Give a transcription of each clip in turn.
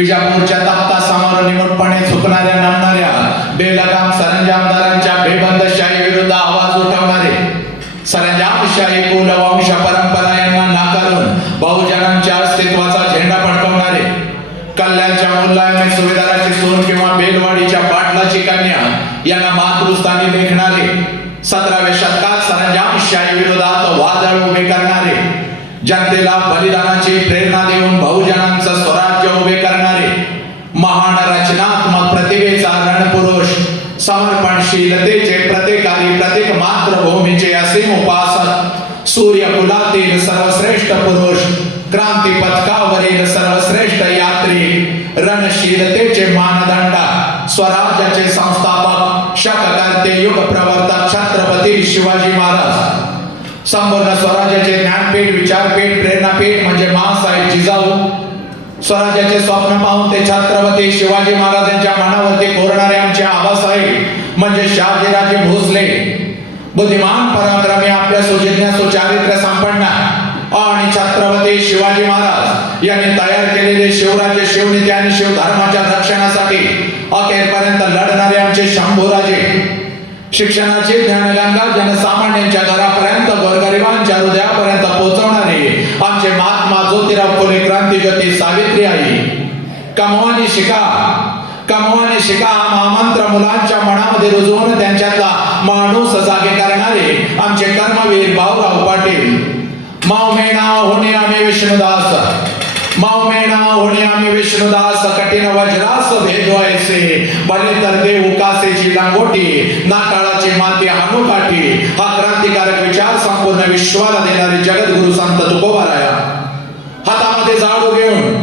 विजापूरच्या तख्तासमोर निमूटपणे झुकणाऱ्या नमणाऱ्या बेलगाम सरंजामदारांच्या बेबंदशाही विरुद्ध आवाज उठवणारे, सरंजामशाही कुलवंश परंपरा यांना नाकारून बहुजनांच्या अस्तित्वाचा झेंडा फडकवणारे, कल्याणच्या मुल्लायम सुभेदाराची सून किंवा बेलवाडीच्या पाटलाची कन्या यांना मातृस्थानी लेखणारे, 17व्या शतकात सरंजामशाही विरोधात वादळ उभे करणारे, जनतेला बलिदानाची प्रेरणा देऊन बहुजनांचं स्वराज्य उभे करणारे, महान रचनात्मक प्रतिभेचा रणपुरुष, समर्पणशीलतेचे प्रत्येकारी प्रत्येक मातृभूमीचे असीम उपासक, सूर्यकुलातील सर्वश्रेष्ठ पुरुष, क्रांती पथकावरील सर्वश्रेष्ठ यात्री, रणशीलतेचे मानदंड, स्वराज्याचे संस्थापक, शककर्ते, युग प्रवर्तक छत्रपती शिवाजी महाराज, संपूर्ण स्वराज्याचे ज्ञानपीठ, विचारपीठ, प्रेरणापीठ म्हणजे माँसाहेब जिजाऊ, स्वराज्याचे स्वप्न पाहून ते छत्रपती शिवाजी महाराजांच्या मनावरती कोरणारे आमचे आबासाहेब म्हणजे शहाजीराजे भोसले, बुद्धिमान पराक्रमी, आपल्या सुजिज्ञा सुचारित्र्य संपन्न आणि छत्रपती शिवाजी महाराज यांनी तयार केलेले शिवराज्य, शिवनीती आणि शिवधर्माच्या रक्षणासाठी अखेरपर्यंत लढणारे आमचे शंभूराजे, शिक्षणाची ज्ञानगंगा जनसामान्यांच्या घरापर्यंत, गोरगरिबांच्या हृदयापर्यंत पोहोचवणारे आमचे महात्मा ज्योतिराव फुले, क्रांतिज्योती सावित्रीबाई, कमवानी शिका, कमवानी शिका हा महामंत्र मुलांच्या मनामध्ये रुजवून त्यांच्यातला माणूस जागे करणारे आमचे कर्मवीर भाऊराव पाटील, माऊमेणा होणे आम्ही विष्णुदास, माऊमेणा होणे आम्ही विष्णुदास, कठीण वज्रास भेदवायचे, बले तर देव कासेची लांगोटी, नाटाळाची माती हानुकाठी, हा क्रांतिकारक विचार संपूर्ण विश्वाला देणारे जगद्गुरु संत तुकोबाराया, हातामध्ये झाडू घेऊन,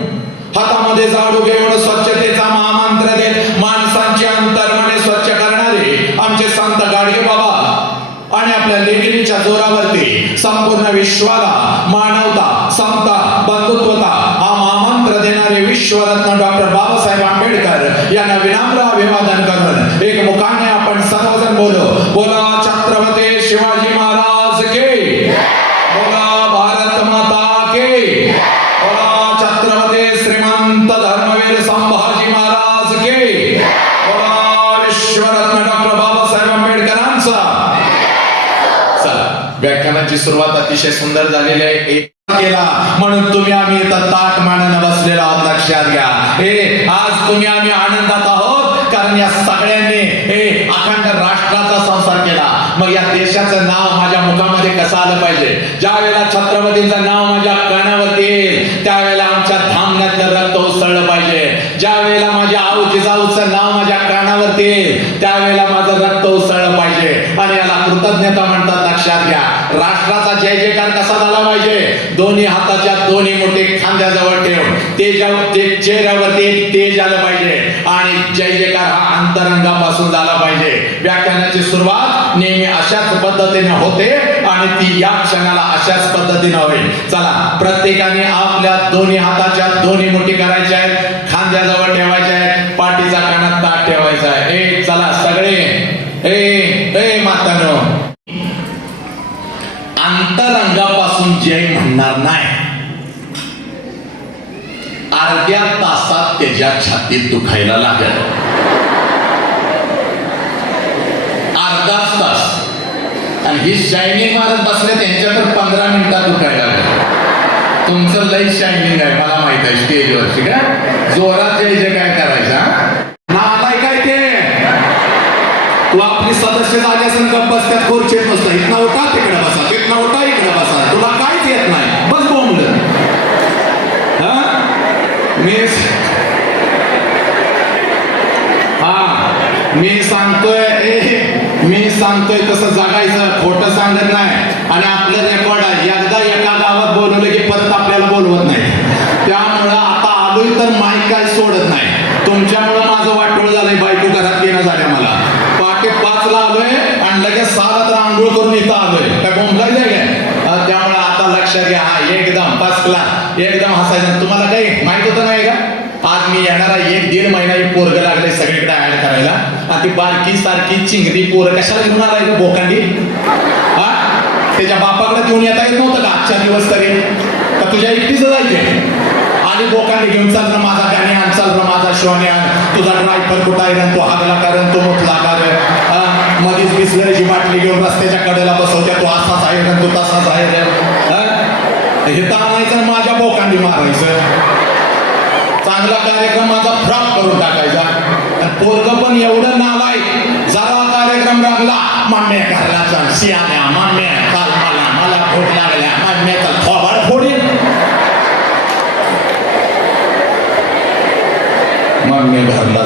हातामध्ये झाडू घेऊन स्वच्छतेचा महामंत्र देत माणसांचे अंतर्मने स्वच्छ करणारे आमचे संत गाडगे बाबा आणि आपल्या लेखणीच्या जोरावरती संपूर्ण विश्वाला मानवता, समता, बंधुत्वता हा महामंत्र देणारे विश्वरत्न डॉक्टर बाबासाहेब आंबेडकर यांना विनम्र अभिवादन करून एक मुखाने आपण सर्वजण बोला छत्रपती शिवाजी महाराज के, बोला भारत माता के, बोला छत्रपती श्रीमंत धर्मवीर संभाजी महाराज के, बोला विश्वरत्न डॉक्टर बाबासाहेब आंबेडकरांचा. व्याख्यानाची सुरुवात अतिशय सुंदर झालेली आहे. केला म्हणून तुम्ही आम्ही इथं ताट मानानं बसलेलो आहोत, लक्षात घ्या. आज तुम्ही आम्ही आनंदात आहोत कारण या सगळ्यांनी अखंड राष्ट्राचा संसार केला. मग या देशाचं नाव माझ्या मुखामध्ये कसं आलं पाहिजे? ज्या वेळेला छत्रपतींचं नाव माझ्या कानावरती येईल त्यावेळेला आमच्या धामण्यातलं रक्त उसळलं पाहिजे. ज्या वेळेला माझ्या आऊ जिजाऊचं नाव माझ्या कानावरती येईल त्यावेळेला माझं रक्त उसळलं पाहिजे. आणि याला कृतज्ञता म्हणतात, लक्षात घ्या. राष्ट्राचा जय जयकार कसा झाला पाहिजे? दोन्ही हाताच्या दोन्ही मुठे खांद्याजवळ ठेवून ते चेहऱ्यावरती एक तेज आलं पाहिजे आणि जय जयकार हा अंतरंगापासून झाला पाहिजे. व्याख्यानाची सुरुवात नेहमी अशाच पद्धतीने होते आणि ती या क्षणाला अशाच पद्धतीने होईल. चला, प्रत्येकाने आपल्या दोन्ही हाताच्या दोन्ही मुठी करायच्या आहेत, खांद्याजवळ ठेवायच्या आहेत, पाठीचा कानात ताट ठेवायचा आहे. चला सगळे मातानो, अंतरंगापासून जय म्हणणार नाही. अर्ध्या तासात त्याच्या छातीत दुखायला लागेल. अर्धा तास. आणि ही शायनिंग मारत बसले त्यांच्या तर 15 मिनिटात दुखायला लागेल. तुमचं लई शायनिंग आहे मला माहित आहे. स्टेजवरची का जोरात जय काय करायचा नालाय काय ते? तू आपली सदस्य झाली असेल गप्प बसत्यात, खुर्चीत बसता, इथनं उठा तिकडे बसा, तिथनं उठा इकडे बसा, तुला काहीच येत नाही, बस बोंबलं. मी सांगतोय तसं जगायचं, खोटं सांगत नाही. आणि आपलं रेकॉर्ड आहे, एकदा एका गावात बोलवलं की परत आपल्याला बोलवत नाही. त्यामुळं आता आलोय तर माईक काय सोडत नाही. तुमच्यामुळं माझं वाटोळ झालंय, बायको घरात येणं झाल्या मला. पहाटे 5 ला आलोय आणि लगेच 6 ला तर आंघोळ करून इथं आलोय. काय बोंबलाय काय? त्यामुळे आता लक्षात घ्या, हा एकदम फर्स्ट क्लास, एकदम हसायचं. तुम्हाला काही माहित होतं नाही का? आज मी येणारा 1-1.5 महिना पोरग लागले सगळीकडे ऍड करायला. आणि ती बारकी सारखी चिंगरी पोरं कशाला घेऊन आलाय बोकांडी? हा, त्याच्या बापाकडे घेऊन येता येत नव्हतं का आजच्या दिवस तरी? का तुझ्या एकटीच जायचे? आणि बोकांडी घेऊन चालणं माझा गाणी आणचाल शोन्या तुझा ड्रायव्हर कुठं आहे रे, तो हागला कारण तो मुतला कारण मधीच बिसलरीची बाटली घेऊन रस्त्याच्या कडेला बसवत्या, तो असाच आहे रे, तो तसाच आहे रे. हे तर आणायचं माझ्या बोकांडी मारायचं. चांगला कार्यक्रम माझा फ्रॉक करून टाकायचा. आणि पोरग पण एवढं नालाय, जरा कार्यक्रम लागला माम्या घरला शियाल्या माम्या काल मला भूक लागल्या माम्याचा थोबाड फोडीन. माम्या घरला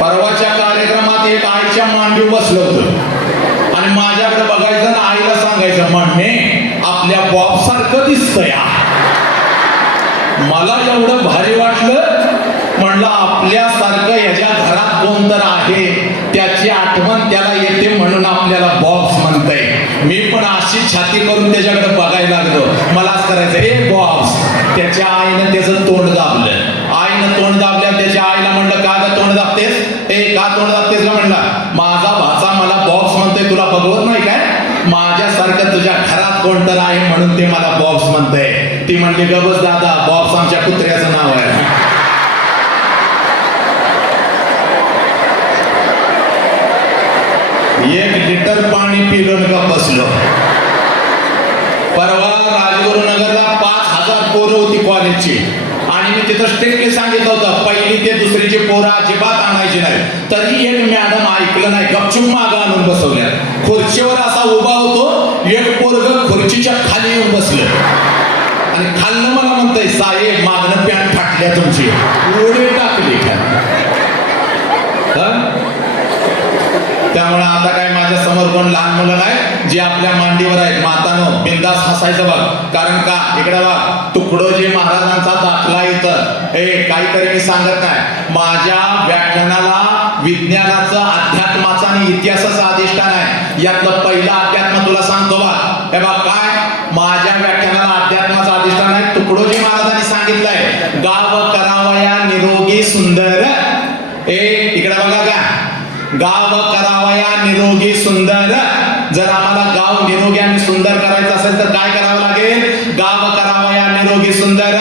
परवाच्या कार्यक्रमात एक आईच्या मांडीव बसलं होतं आणि माझ्याकडे बघायचं आणि आईला सांगायचं, म्हणणे आपल्या बॉब सारखं दिसतंय. मला एवढं भारी वाटलं, म्हणलं आपल्यासारखं ह्याच्या घरात कोण तर आहे, त्याची आठवण त्याला येते म्हणून आपल्याला बॉब्स म्हणतंय. मी पण अशी छाती करून त्याच्याकडे बघायला लागलो. मलाच करायचं हे बॉब्स. त्याच्या आईनं त्याचं तोंड दाबलं. आईनं तोंड दाबल्या, त्याच्या आईला म्हणलं का ग तोंड दाबतेस, ए का तोंड दाबतेस का, म्हणला माझा भाचा मला बॉब्स म्हणतोय, तुला बघवत नाही काय, माझ्यासारखं तुझ्या घरात कोण तर आहे म्हणून ते मला बॉब्स म्हणतंय. ती म्हणली गबस दादा, बॉब्स आमच्या कुत्र्याचं नाव आहे. एक लिटर पाणी पिलं का बसलो. परवा राजगुरुनगरला 5,000 पोरं होती कॉलेजची आणि मी तिथं स्ट्रिक्टली सांगितलं होतं पहिली ते दुसरीची पोरं अजिबात आणायची नाही. तरी एक मॅडम ऐकलं नाही, गपचूप मागं आणून बसवल्या. खुर्चीवर असा उभा होतो, एक पोरग खुर्चीच्या खाली येऊन बसलं आणि खाल्लं मला म्हणतंय, साहेब मागणं पॅन्ट फाटल्या तुमची. उडी टाकली. त्यामुळे आता काय माझ्या समोर कोण लहान मुलं नाही, जे आपल्या मांडीवर आहेत. मातानो बिंदास हसायचं बघ, कारण का इकडे बघ तुकडोजी महाराजांचा दाखला इथं. काहीतरी मी सांगत नाही, माझ्या व्याख्यानाला विज्ञानाचं, अध्यात्माचं आणि इतिहासाचं अधिष्ठान आहे. यातलं पहिलं अध्यात्म तुला सांगतो बा. हे बघ काय माझ्या व्याख्यानाला अध्यात्माचं अधिष्ठान आहे. तुकडोजी महाराजांनी सांगितलंय, गाव करावया निरोगी सुंदर. इकडे बघा का, गाव करावया निरोगी सुंदर. जर आम्हाला गाव निरोगी आणि सुंदर करायचं असेल तर काय करावं लागेल, गाव करावया निरोगी सुंदर,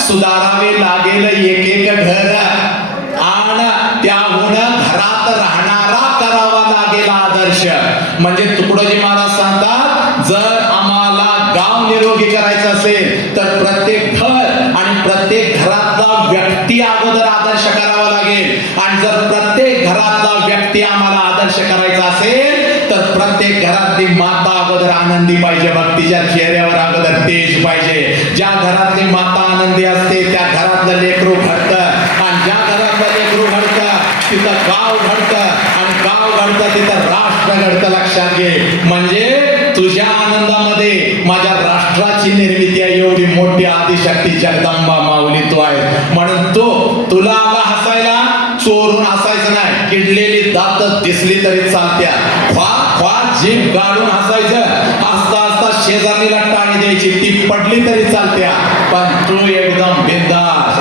सुधारावे लागेल एक एक घर आणि त्याहून घरात राहणारा करावा लागेल आदर्श. म्हणजे तुकडोजी महाराज सांगतात, जर आम्हाला गाव निरोगी करायचं असेल तर प्रत्येक घर आणि प्रत्येक घरातला व्यक्ती अगोदर आदर्श करावा लागेल. आणि जर प्रत्येक घरातला व्यक्ती आम्हाला आदर्श करायचा असेल तर प्रत्येक घरातली माता अगोदर आनंदी पाहिजे. बघ तिच्या चेहऱ्यावर अगोदर तेज पाहिजे. ज्या घरातली माता आनंदी असते त्या घरातलं लेकरू घडतं आणि ज्या घरातलं लेकरू घडतं तिथं गाव घडतं आणि गाव घडतं तिथं राष्ट्र घडतं. लक्षात घे, म्हणजे तुझ्या आनंदामध्ये माझ्या राष्ट्राची निर्मिती आहे. एवढी मोठी आदिशक्ती जगदंबा माऊली तू आहे. म्हणून तुला आला हसायला, चोरून हसायचं नाही. किडलेली दात दिसली तरी चालत्या, जीभ गाडून हसायचं. हसता हसता शेजारीला टाळी द्यायची, ती पडली तरी चालत्या. पण तू एकदम बिंदास,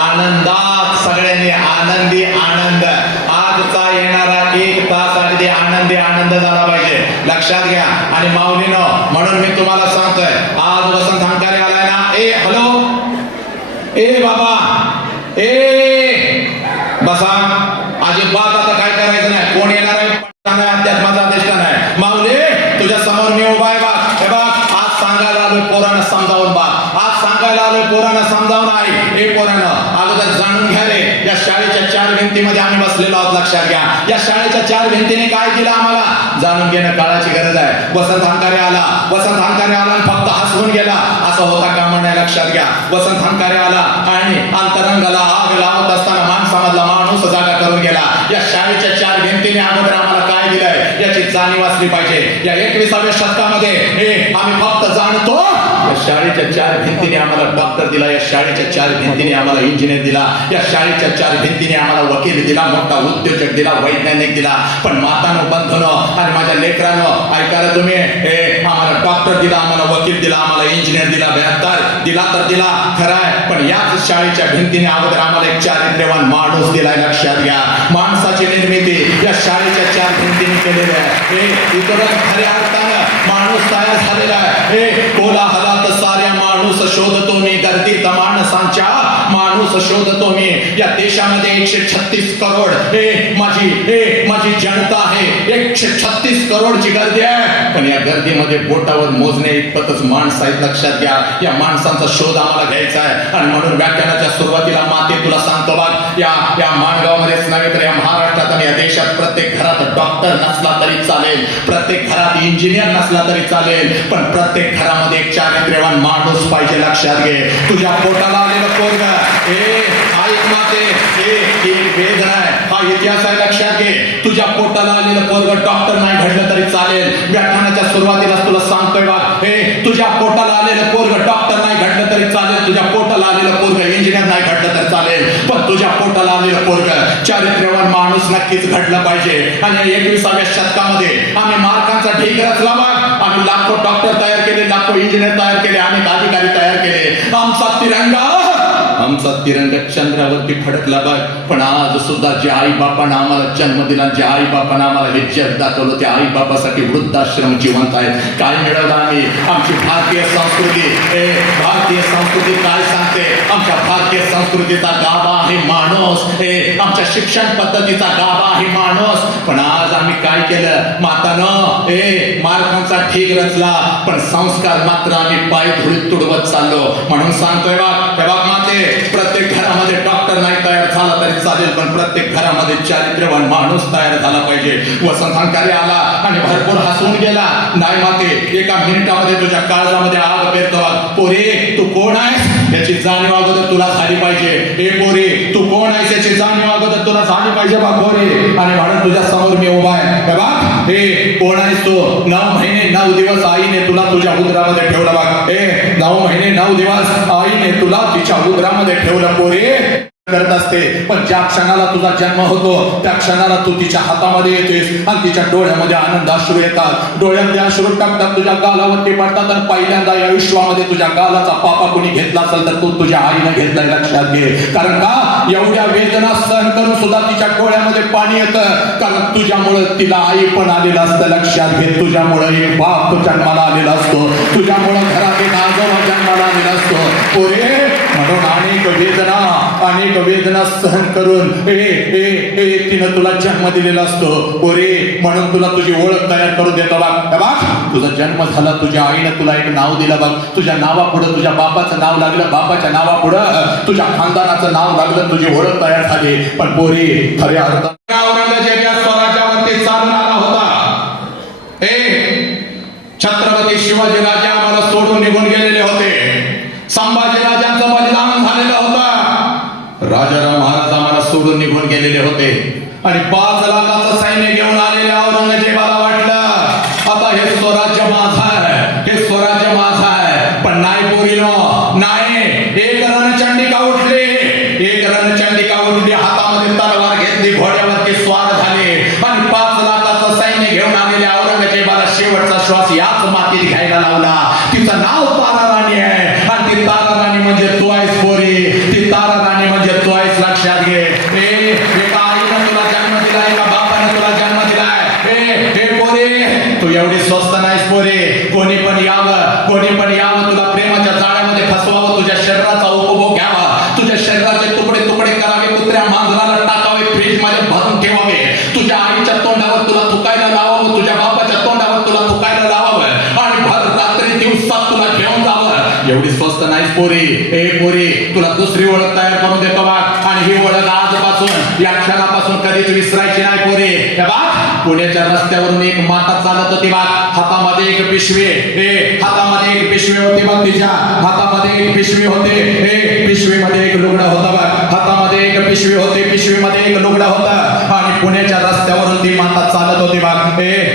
आनंदात, सगळ्यांनी आनंदी आनंद. आजचा येणारा 1 तास अगदी आनंदी आनंद झाला पाहिजे. लक्षात घ्या. आणि माऊलीनो, म्हणून मी तुम्हाला सांगतोय, आज वसंत हंकारे आलाय ना. हॅलो, बाबा, बसा. अजिबात आता काय करायचं नाही. कोण येणार आहे, अध्यात्माचा अधिष्ठान आहे. माऊली तुझ्या समोर मी उभा आहे. हे बघ, आज सांगायला आलोय पोरांना समजावून. आज सांगायला आलोय पोरांना समजावून आहे. पोरांना अगोदर जाणून घ्या रे, या शाळेच्या 4 भिंतीमध्ये आम्ही बसलेलो आहोत. लक्षात घ्या, या शाळेच्या 4 भिंतीने काय दिलं आम्हाला, जाणून घेणं काळाची गरज आहे. वसंत हंकारे आला आणि फक्त हसवून गेला असं होता कामा नये. लक्षात घ्या, वसंत हंकारे आला आणि अंतरंगाला आग लावत असताना माणसामधला माणूस जागा करून गेला. या शाळेच्या 4 भिंतीने अगोदर आम्हाला काय दिलंय याची जाणीव असली पाहिजे. या 21व्या शतकामध्ये आम्ही फक्त जाणतो, या शाळेच्या 4 भिंतीने आम्हाला डॉक्टर दिला, या शाळेच्या 4 भिंतीने आम्हाला इंजिनियर दिला, या शाळेच्या 4 भिंतीने आम्हाला वकील दिला, मोठा उद्योजक दिला, वैज्ञानिक दिला. पण मातानो, बंधनो आणि माझ्या लेकरांनो, ऐकायला तुम्ही, आम्हाला डॉक्टर दिला, आम्हाला वकील दिला, आम्हाला इंजिनियर दिला, बेहत्तर दिला तर दिला खरं आहे. पण याच शाळेच्या भिंतीने अगोदर आम्हाला एक चारित्र्यवान माणूस दिलाय. लक्षात घ्या, माणसाची निर्मिती या शाळेच्या 4 भिंतीने केलेली आहे. इकडं खऱ्या अर्थानं माणूस तयार झालेला आहे. कोलाहलात साऱ्या माणूस शोधतो मी गर्दीत माणसांच्या. माणूस शोधतो मी या देशामध्ये 136 करोड माझी जनता आहे 136 करोडची गर्दी आहे पण या गर्दीमध्ये बोटावर मोजणे इतपतच माणसं आहेत लक्षात घ्या या माणसांचा शोध आम्हाला घ्यायचा आहे आणि म्हणून व्याख्यानाच्या सुरुवातीला माते तुला सांगतो बघ या माणगावमध्येच नव्हे तर या महाराष्ट्रात आणि या देशात प्रत्येक घरात डॉक्टर नसला तरी चालेल प्रत्येक घरात इंजिनियर नसला तरी चालेल पण प्रत्येक घरामध्ये एक चारित्र्यवान माणूस पाहिजे लक्षात घे तुझ्या पोटाला आलेलं पोरग ऐक माते एक वेदना आहे हा इतिहास आहे लक्षात घे तुझ्या पोटाला आलेलं पोरग डॉक्टर नाही घडलं तरी चालेल व्याख्यानाच्या सुरुवातीलाच तुला सांगतोय बा तुझ्या पोटाला आलेलं पोरग डॉक्टर नाही घडलं तरी चालेल तुझ्या पोटाला आलेलं पोरग इंजिनियर नाही घडलं तरी चालेल पण तुझ्या पोटाला आलेलं पोरग चारित्र्यवान माणूस नक्कीच घडलं पाहिजे आणि 21व्या शतकामध्ये आम्ही मार्कांचा ढीग रचला बघ आम्ही लाखो डॉक्टर तयार केले लाखो इंजिनियर तयार केले अनेक अधिकारी तयार केले आमचा तिरंगा चंद्रावरती फडकला बघ पण आज सुद्धा जे आई बापानं आम्हाला जन्म दिला जे आई बापानं आम्हाला हे जग दाखवलं त्या आई बापासाठी वृद्धाश्रम जिवंत आहेत काय मिळवलं आम्ही आमची भारतीय संस्कृती काय सांगते आमच्या भारतीय संस्कृतीचा गाभा आहे माणूस आमच्या शिक्षण पद्धतीचा गाभा आहे माणूस पण आज आम्ही काय केलं मातानं मार्कांचा ढीग रचला पण संस्कार मात्र आम्ही पाय धुळीत तुडवत चाललो म्हणून सांगतोय बघ माते प्रत्येक घरामध्ये डॉक्टर नाही तयार झाला तरी चालेल पण प्रत्येक घरामध्ये चारित्र्यवान माणूस तयार झाला पाहिजे वसंत अंकारे आला आणि भरपूर हसून गेला नाही माते एका मिनिटामध्ये तुझ्या काळजामध्ये आग पेरतो पोरे तू कोण आहेस याची जाणीव अगोदर तुला झाली पाहिजे पोरे तू कोण आहेस याची जाणीव अगोदर तुला झाली पाहिजे बा पोरे आणि म्हणून तुझ्या समोर मी उभा आहे बघ कोण आहेस तू 9 महिने 9 दिवस आईने तुला तुझ्या उदरामध्ये ठेवलं बघ 9 महिने 9 दिवस आईने तुला तिच्या उदरामध्ये ठेवलं पोरे करत असते पण ज्या क्षणाला तुझा जन्म होतो त्या क्षणाला तू तिच्या हातामध्ये येतेस आणि तिच्या डोळ्यामध्ये आनंद अश्रू येतात डोळ्यामध्ये अश्रू टाकतात तुझ्या गालावरती पडतात आणि पहिल्यांदा या विश्वामध्ये तुझ्या गालाचा पापा कोणी घेतला असेल तर तो तुझ्या आईने घेतलाय लक्षात घे कारण का एवढ्या वेदना सहन करून सुद्धा तिच्या डोळ्यामध्ये पाणी येतं कारण तुझ्यामुळे तिला आई पण आलेलं असतं लक्षात घे तुझ्यामुळे एक बाप जन्माला आलेला असतो तुझ्यामुळे घरात एक आजोबा जन्माला आलेला असतो पोरे म्हणून अनेक वेदना सहन करून तिनं तुला जन्म दिलेला असतो पोरे म्हणून तुला तुझी ओळख तयार करून देतो बघ तुझा जन्म झाला तुझ्या आईनं तुला एक नाव दिलं बघ तुझ्या नावापुढं तुझ्या बापाचं नाव लागलं बापाच्या नावापुढं तुझ्या खानदानाचं नाव लागलं तुझी ओळख तयार झाली पण पोरे खऱ्या अर्थाने औरंगजेब या स्वराज्यावरती चालून आला होता छत्रपती शिवाजी राजे आम्हाला सोडून निघून गेलेले होते संभाजी राजांचं बलिदान झालेलं होतं राजाराम महाराज आम्हाला सोडून निघून गेलेले होते आणि 5 लाखाचं सैन्य घेऊन आलेल्या औरंगजेबाला वाटलं आता हे स्वराज्य माझं आहे पण नाही पोरीनो नाही एक रणचंडिका उठली हातामध्ये तलवार घेतली घोड्यावरती स्वार झाले आणि 5 लाखाचं सैन्य घेऊन आलेल्या औरंगजेबाला शेवटचा श्वास याच मातीत घ्यायला लावला तिचं नाव तारा राणी आहे आणि ती तारा राणी म्हणजे तू आहेस पोरी ती तारा राणी म्हणजे तू आहेस लक्षात घे एका आईनं तुला जन्म दिलाय एका बापाने तुला जन्म दिलाय पोरी तू एवढी स्वस्त नाहीस पोरी कोणी पण यावं तुला प्रेमाच्या जाळ्यामध्ये फसवावं तुझ्या शरीराचा उपभोग घ्यावा तुझ्या शरीराचे तुकडे करावे कुत्र्या मांजराला टाकावे फ्रीज मध्ये भरून ठेवावे तुझ्या आईच्या तोंडावर तुला थुकायला लावावं तुझ्या बापाच्या तोंडावर तुला थुकायला लावावं आणि भर रात्री दिवसात तुला घेऊन जावं एवढी स्वस्त नाहीस पोरी तुला दुसरी ओळख तयार करून देतो बघ आणि ही ओळख आजपासून या क्षणापासून कधीच विसरायची नाही पोरी पुण्याच्या रस्त्यावरून एक माता चालत होती बघ हातामध्ये एक पिशवी होती बघ तिच्या हातामध्ये एक पिशवी होते पिशवीमध्ये एक लुगडा होता बघ हातामध्ये एक पिशवी होते पिशवीमध्ये एक लुगडा होता आणि पुण्याच्या रस्त्यावरून ती माता चालत होती बघ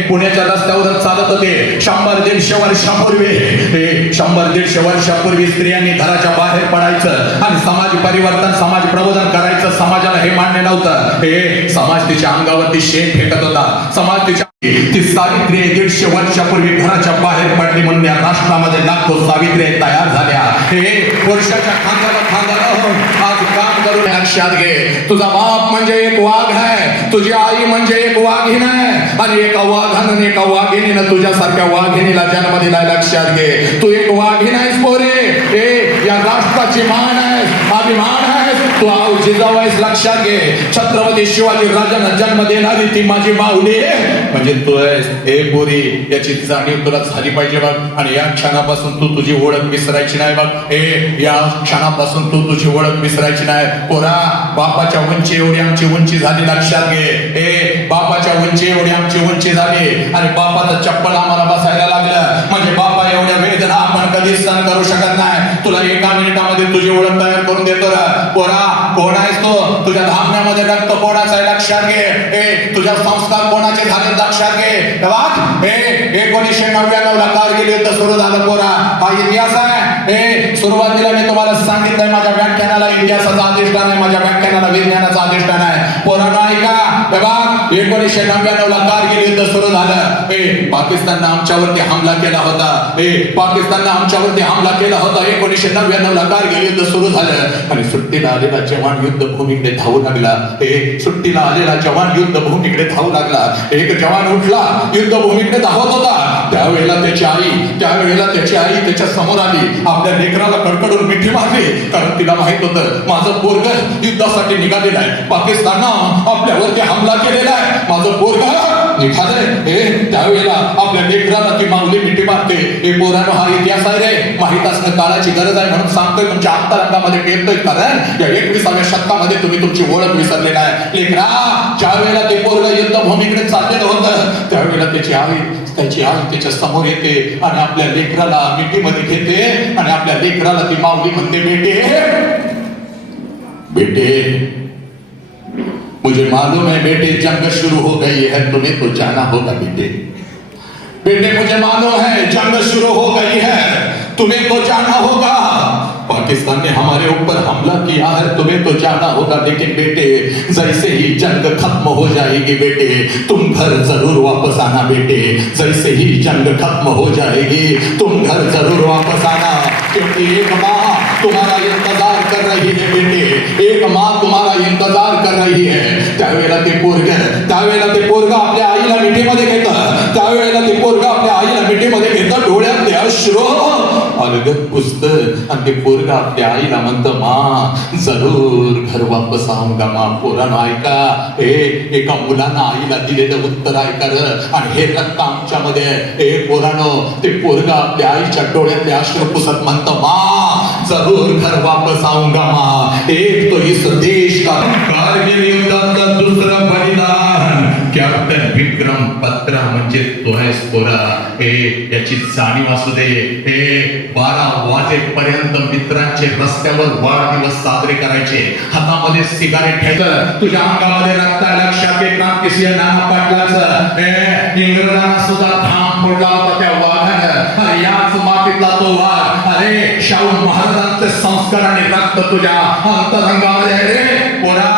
पुण्याच्या रस्त्यावरून चालत होते 100-150 वर्षापूर्वी स्त्रियांनी घराच्या बाहेर पडायचं आणि समाज परिवर्तन समाज प्रबोधन करायचं समाजाला हे मान्य नव्हतं समाज तिच्या अंगावरती शेण फेकत होता समाज तिच्या ती सावित्री 150 वर्षापूर्वी घराच्या बाहेर पडली म्हणून या राष्ट्रामध्ये लाखो सावित्री तयार झाल्या पुरुषाच्या खांद्याला आज काम करून लक्षात घे तुझा बाप म्हणजे एक वाघ आहे तुझी आई म्हणजे एक वाघीण आहे आणि एका वाघानं एका वाघिणीनं तुझ्यासारख्या वाघिणीला जन्म दिलाय लक्षात घे तू एक वाघीण आहेस पोरे या राष्ट्राची मान आहेस अभिमान आहेस जिजाबाईस लक्षात घे, छत्रपती शिवाजी राजांना जन्म देणारी ती माझी माऊली म्हणजे तू आहेस. ए पोरी, याची जाणीव तुला झाली पाहिजे बघ. आणि या क्षणापासून तू तुझी ओळख विसरायची नाही बघ. या क्षणापासून तू तुझी ओळख विसरायची नाही. पोरा, बापाच्या उंची एवढी आमची उंची झाली, लक्षात घे. बापाच्या उंची एवढी आमची उंची झाली आणि बापाचं चप्पल आम्हाला बसायला लागलं म्हणजे बापा एवढ्या वेदना आपण कधीच सहन करू शकत नाही. तुला एका मिनिटामध्ये तुझी ओळख तयार करून देतो रा. पोरा, कोण आहेस तो? तुझ्या धामण्यामध्ये रक्त कोणाचं आहे लक्षात घे. तुझ्या संस्कार कोणाचे झाले लक्षात घे. 1999 ला कारगिल युद्ध सुरू झालं पोरा. हा इतिहास आहे. सुरुवातीला मी तुम्हाला सांगितलंय माझ्या व्याख्यानाला इतिहासाचा अधिष्ठान आहे, माझ्या व्याख्यानाला विज्ञानाचा अधिष्ठान आहे. पोरांनो ऐका, 1999 ला कारगिल युद्ध सुरू झालं. पाकिस्ताननं आमच्यावरती हमला केला होता. पाकिस्ताननं आमच्यावरती हमला केला होता. 1999 ला कारगिल युद्ध सुरू झालं आणि सुट्टीला आलेला जवान युद्धभूमीकडे धावू लागला. सुट्टीला आलेला जवान युद्धभूमीकडे धावू लागला. एक जवान उठला, युद्धभूमीकडे धावत होता. त्यावेळेला त्याची आई त्याच्या समोर आली. आपल्या लेकराला कडकडून मिठी मारली, कारण तिला माहित होतं माझं पोरग युद्धासाठी निघालेलं आहे, पाकिस्ताननं आपल्यावरती हमला केलेला आहे, माझं पोरग निघालंय. त्यावेळेला आपल्या लेकराला ती माऊली मिठी मारते. हे पोरांनो, हा इतिहास आहे रे. माहित असणं काळाची गरज आहे म्हणून सांगतोय, तुमच्या अंतरंगामध्ये टेकतोय. कारण या 21व्या शतकामध्ये तुम्ही तुमची ओळख विसरले नाही. लेकरा, ज्या वेळेला ते पोरग युद्धभूमीकडे चाललेलं होतं त्यावेळेला त्याची आई त्याच्या समोर येते आणि आपल्या लेकराला मिठीमध्ये घेते आणि आपल्या लेकराला ती माऊली म्हणते, बेटे मुझे मालूम है बेटे, जंग शुरू हो गई है, तुम्हें तो जाना होगा बेटे मुझे मालूम है जंग शुरू हो गई है, तुम्हें तो जाना होगा. पाकिस्तान ने हमारे ऊपर हमला किया है, तुम्हें तो जाना होगा. लेकिन बेटे, जैसे ही जंग खत्म हो जाएगी बेटे, तुम घर जरूर वापस आना बेटे. जैसे ही जंग खत्म हो जाएगी तुम घर जरूर वापस आना, क्योंकि एक माँ तुम्हारा इंतजार कर रही है बेटे. एक माँ तुम्हारा इंतजार कर रही है. त्यावेळेला ते पोरग आपल्या आईला मिठीमध्ये घेतं. त्यावेळेला ते पोरग आपल्या आईला मिठीमध्ये घेतं. डोळ्यातले अश्रू अलगद पुसतं आणि ते पोरग आपल्या आईला म्हणतं, माँ जरूर घर वापस आऊंगा माँ. पोरांनो ऐका, एका मुलानं आईला दिलेलं उत्तर ऐका आणि हे रक्त आमच्यामध्ये. पोरांनो, ते पोरग आपल्या आईच्या डोळ्यातले अश्रू पुसत म्हणतं, माँ जरूर घर वापस आऊंगा माँ. एक तो इस देश का कारगिल युद्धातलं दुसरं बलिदान कॅप्टन विक्रम बत्रा म्हणजे तो आहेस पोरा. याची जाणीव असू दे. 12 वाजेपर्यंत मित्रांचे रस्त्यावर वाढदिवस साजरे करायचे, हातामध्ये सिगारेट घ्यायचं, तुझ्या अंगामध्ये रक्त. लक्षात घे, क्रांतिसिंह नाना पाटलाचं इंग्रजांना सुद्धा थांब फोडला होता त्या वाघानं. याच मातीतला तो वाघ. अरे, शाहू महाराजांचे संस्कार आणि रक्त तुझ्या अंतरंगामध्ये आहे रे पोरा.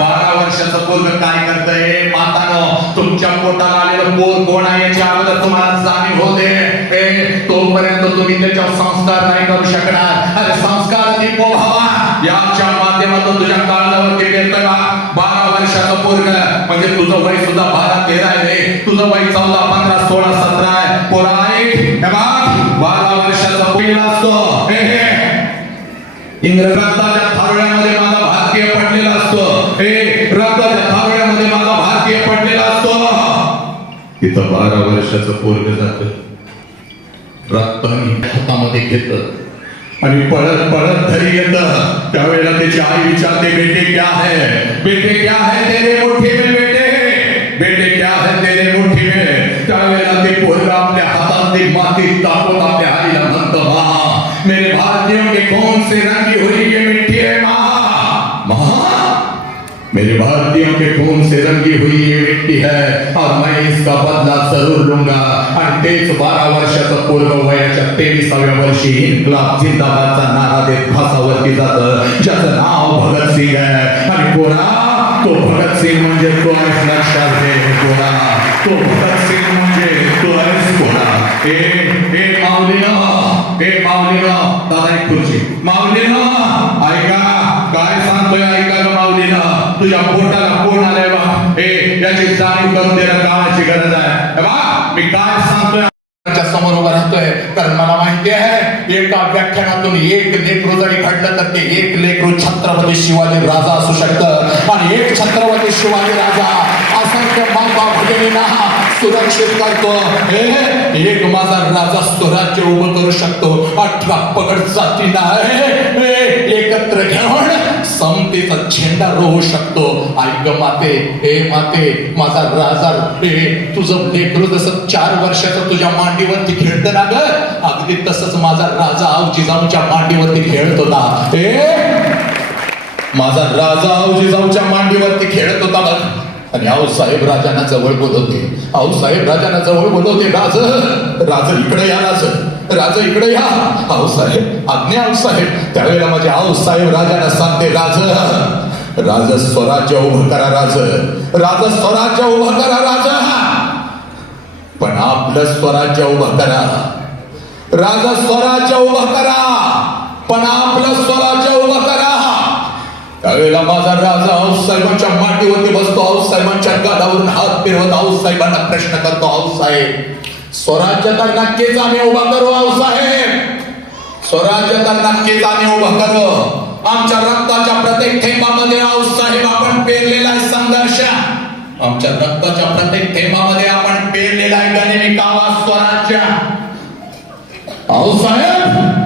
12 वर्षाचं पोरग काय करतंय? मातानो, तुमच्या पोटाला आलेलं पोर कोण आहे याची अगोदर तुम्हाला जाणीव होते. तोपर्यंत तुम्ही त्याच्यावर संस्कार नाही करू शकणार. अरे, संस्काराची पोहावा याच्या माध्यमातून तुझ्या काळावरती येतं का? 12 वर्षाचं पोरग म्हणजे तुझं वय सुद्धा 12-13 आहे रे. तुझं वय 14, 15, 16, 17 आहे. पोरा ऐक, 12 वर्षाचा पोरगा असतो. रक्ताच्या थारोळ्यामध्ये माझा भारतीय पडलेला असतो. रक्ताच्या थारोळ्यामध्ये माझा भारतीय पडलेला असतो. तिथं 12 वर्षाचं पोरग जातं, रक्त हातामध्ये घेत आणि पळत पळत घरी येतं. त्यावेळेला त्याची आई विचारते, बेटे क्या है तेरे मुट्ठी में बेटे क्या है तेरे मुट्ठी में. त्यावेळेला ते पोरग आपल्या हातातली माती टाकून आपल्या आईला म्हणतं, माँ मेरे भारतीयों के खून से रंगी हुई ये मिट्टी है माँ. मेरे भारतीयों के खून से रंगी हुई ये मिट्टी है और मैं इसका बदला जरूर लूंगा. आणि तेच 12 वर्षाचं पोरग वयाच्या 23व्या वर्षी इन्कलाब जिंदाबादचा नारा देत फासावरती जातं, ज्याचं नाव भगतसिंग आहे. आणि पोरा, तो भगतसिंग म्हणजे तो आहेस. लक्षात घे पोरा, तो भगतसिंग म्हणजे तो आहेस पोरा. माऊलीनं दादा एक खुर्ची. माऊलीनं ऐका, काय सांगतोय ऐका ग माऊलीनं. तुझ्या पोटाला कोण आलंय बा, याची जाणीव करून देणं काळाची गरज आहे. मी काय सांगतोय, समोर उभा राहतोय. कारण मला माहिती आहे एका व्याख्यानातून एक लेकरू जरी घडलं तर ते एक लेकरू छत्रपती शिवाजी राजा असू शकतं आणि एक छत्रपती शिवाजी राजा असंख्य माता भगिनींना सुरक्षित करतो. एक माझा राजा स्वराज्य उभं करू शकतो. 18 पगड जातींना एकत्र घेऊन समतेचा झेंडा रोवू शकतो. ऐक माते, हे माते, माझा राजा, तुझं लेकरू जसं 4 वर्षाचं तुझ्या मांडीवरती खेळतं ना ग, अगदी तसंच माझा राजा जिजाऊच्या मांडीवरती खेळत होता. माझा राजा जिजाऊच्या मांडीवरती खेळत होता बघ. आणि आऊसाहेब राजांना जवळ बोलवते, आऊसाहेब राजांना जवळ बोलवते. राज इकडे या, राज इकडे या. आऊसाहेब, आज्ञा आऊसाहेब. त्यावेळेला माझे आऊसाहेब राजांना सांगते, राज स्वराज्य उभं करा, राज स्वराज्य उभं करा, पण आपलं स्वराज्य उभं करा. राजा स्वराज्य उभं करा, पण आपलं स्वराज्य उभं करा. त्यावेळेला माझा राजा आऊसाहेबांच्या मांडीवरती बसतो, आऊसाहेबांच्या गालावरून हात फिरवत आऊसाहेबांना प्रश्न करतो, आऊसाहेब स्वराज्य तर नक्कीच आम्ही उभा करू. आऊसाहेब स्वराज्य तर नक्कीच आम्ही उभं करू. आमच्या रक्ताच्या प्रत्येक थेंबामध्ये आऊसाहेब आपण पेरलेला आहे संघर्ष. आमच्या रक्ताच्या प्रत्येक थेंबामध्ये आपण पेरलेला आहे गनिमी कावा स्वराज्य. आऊसाहेब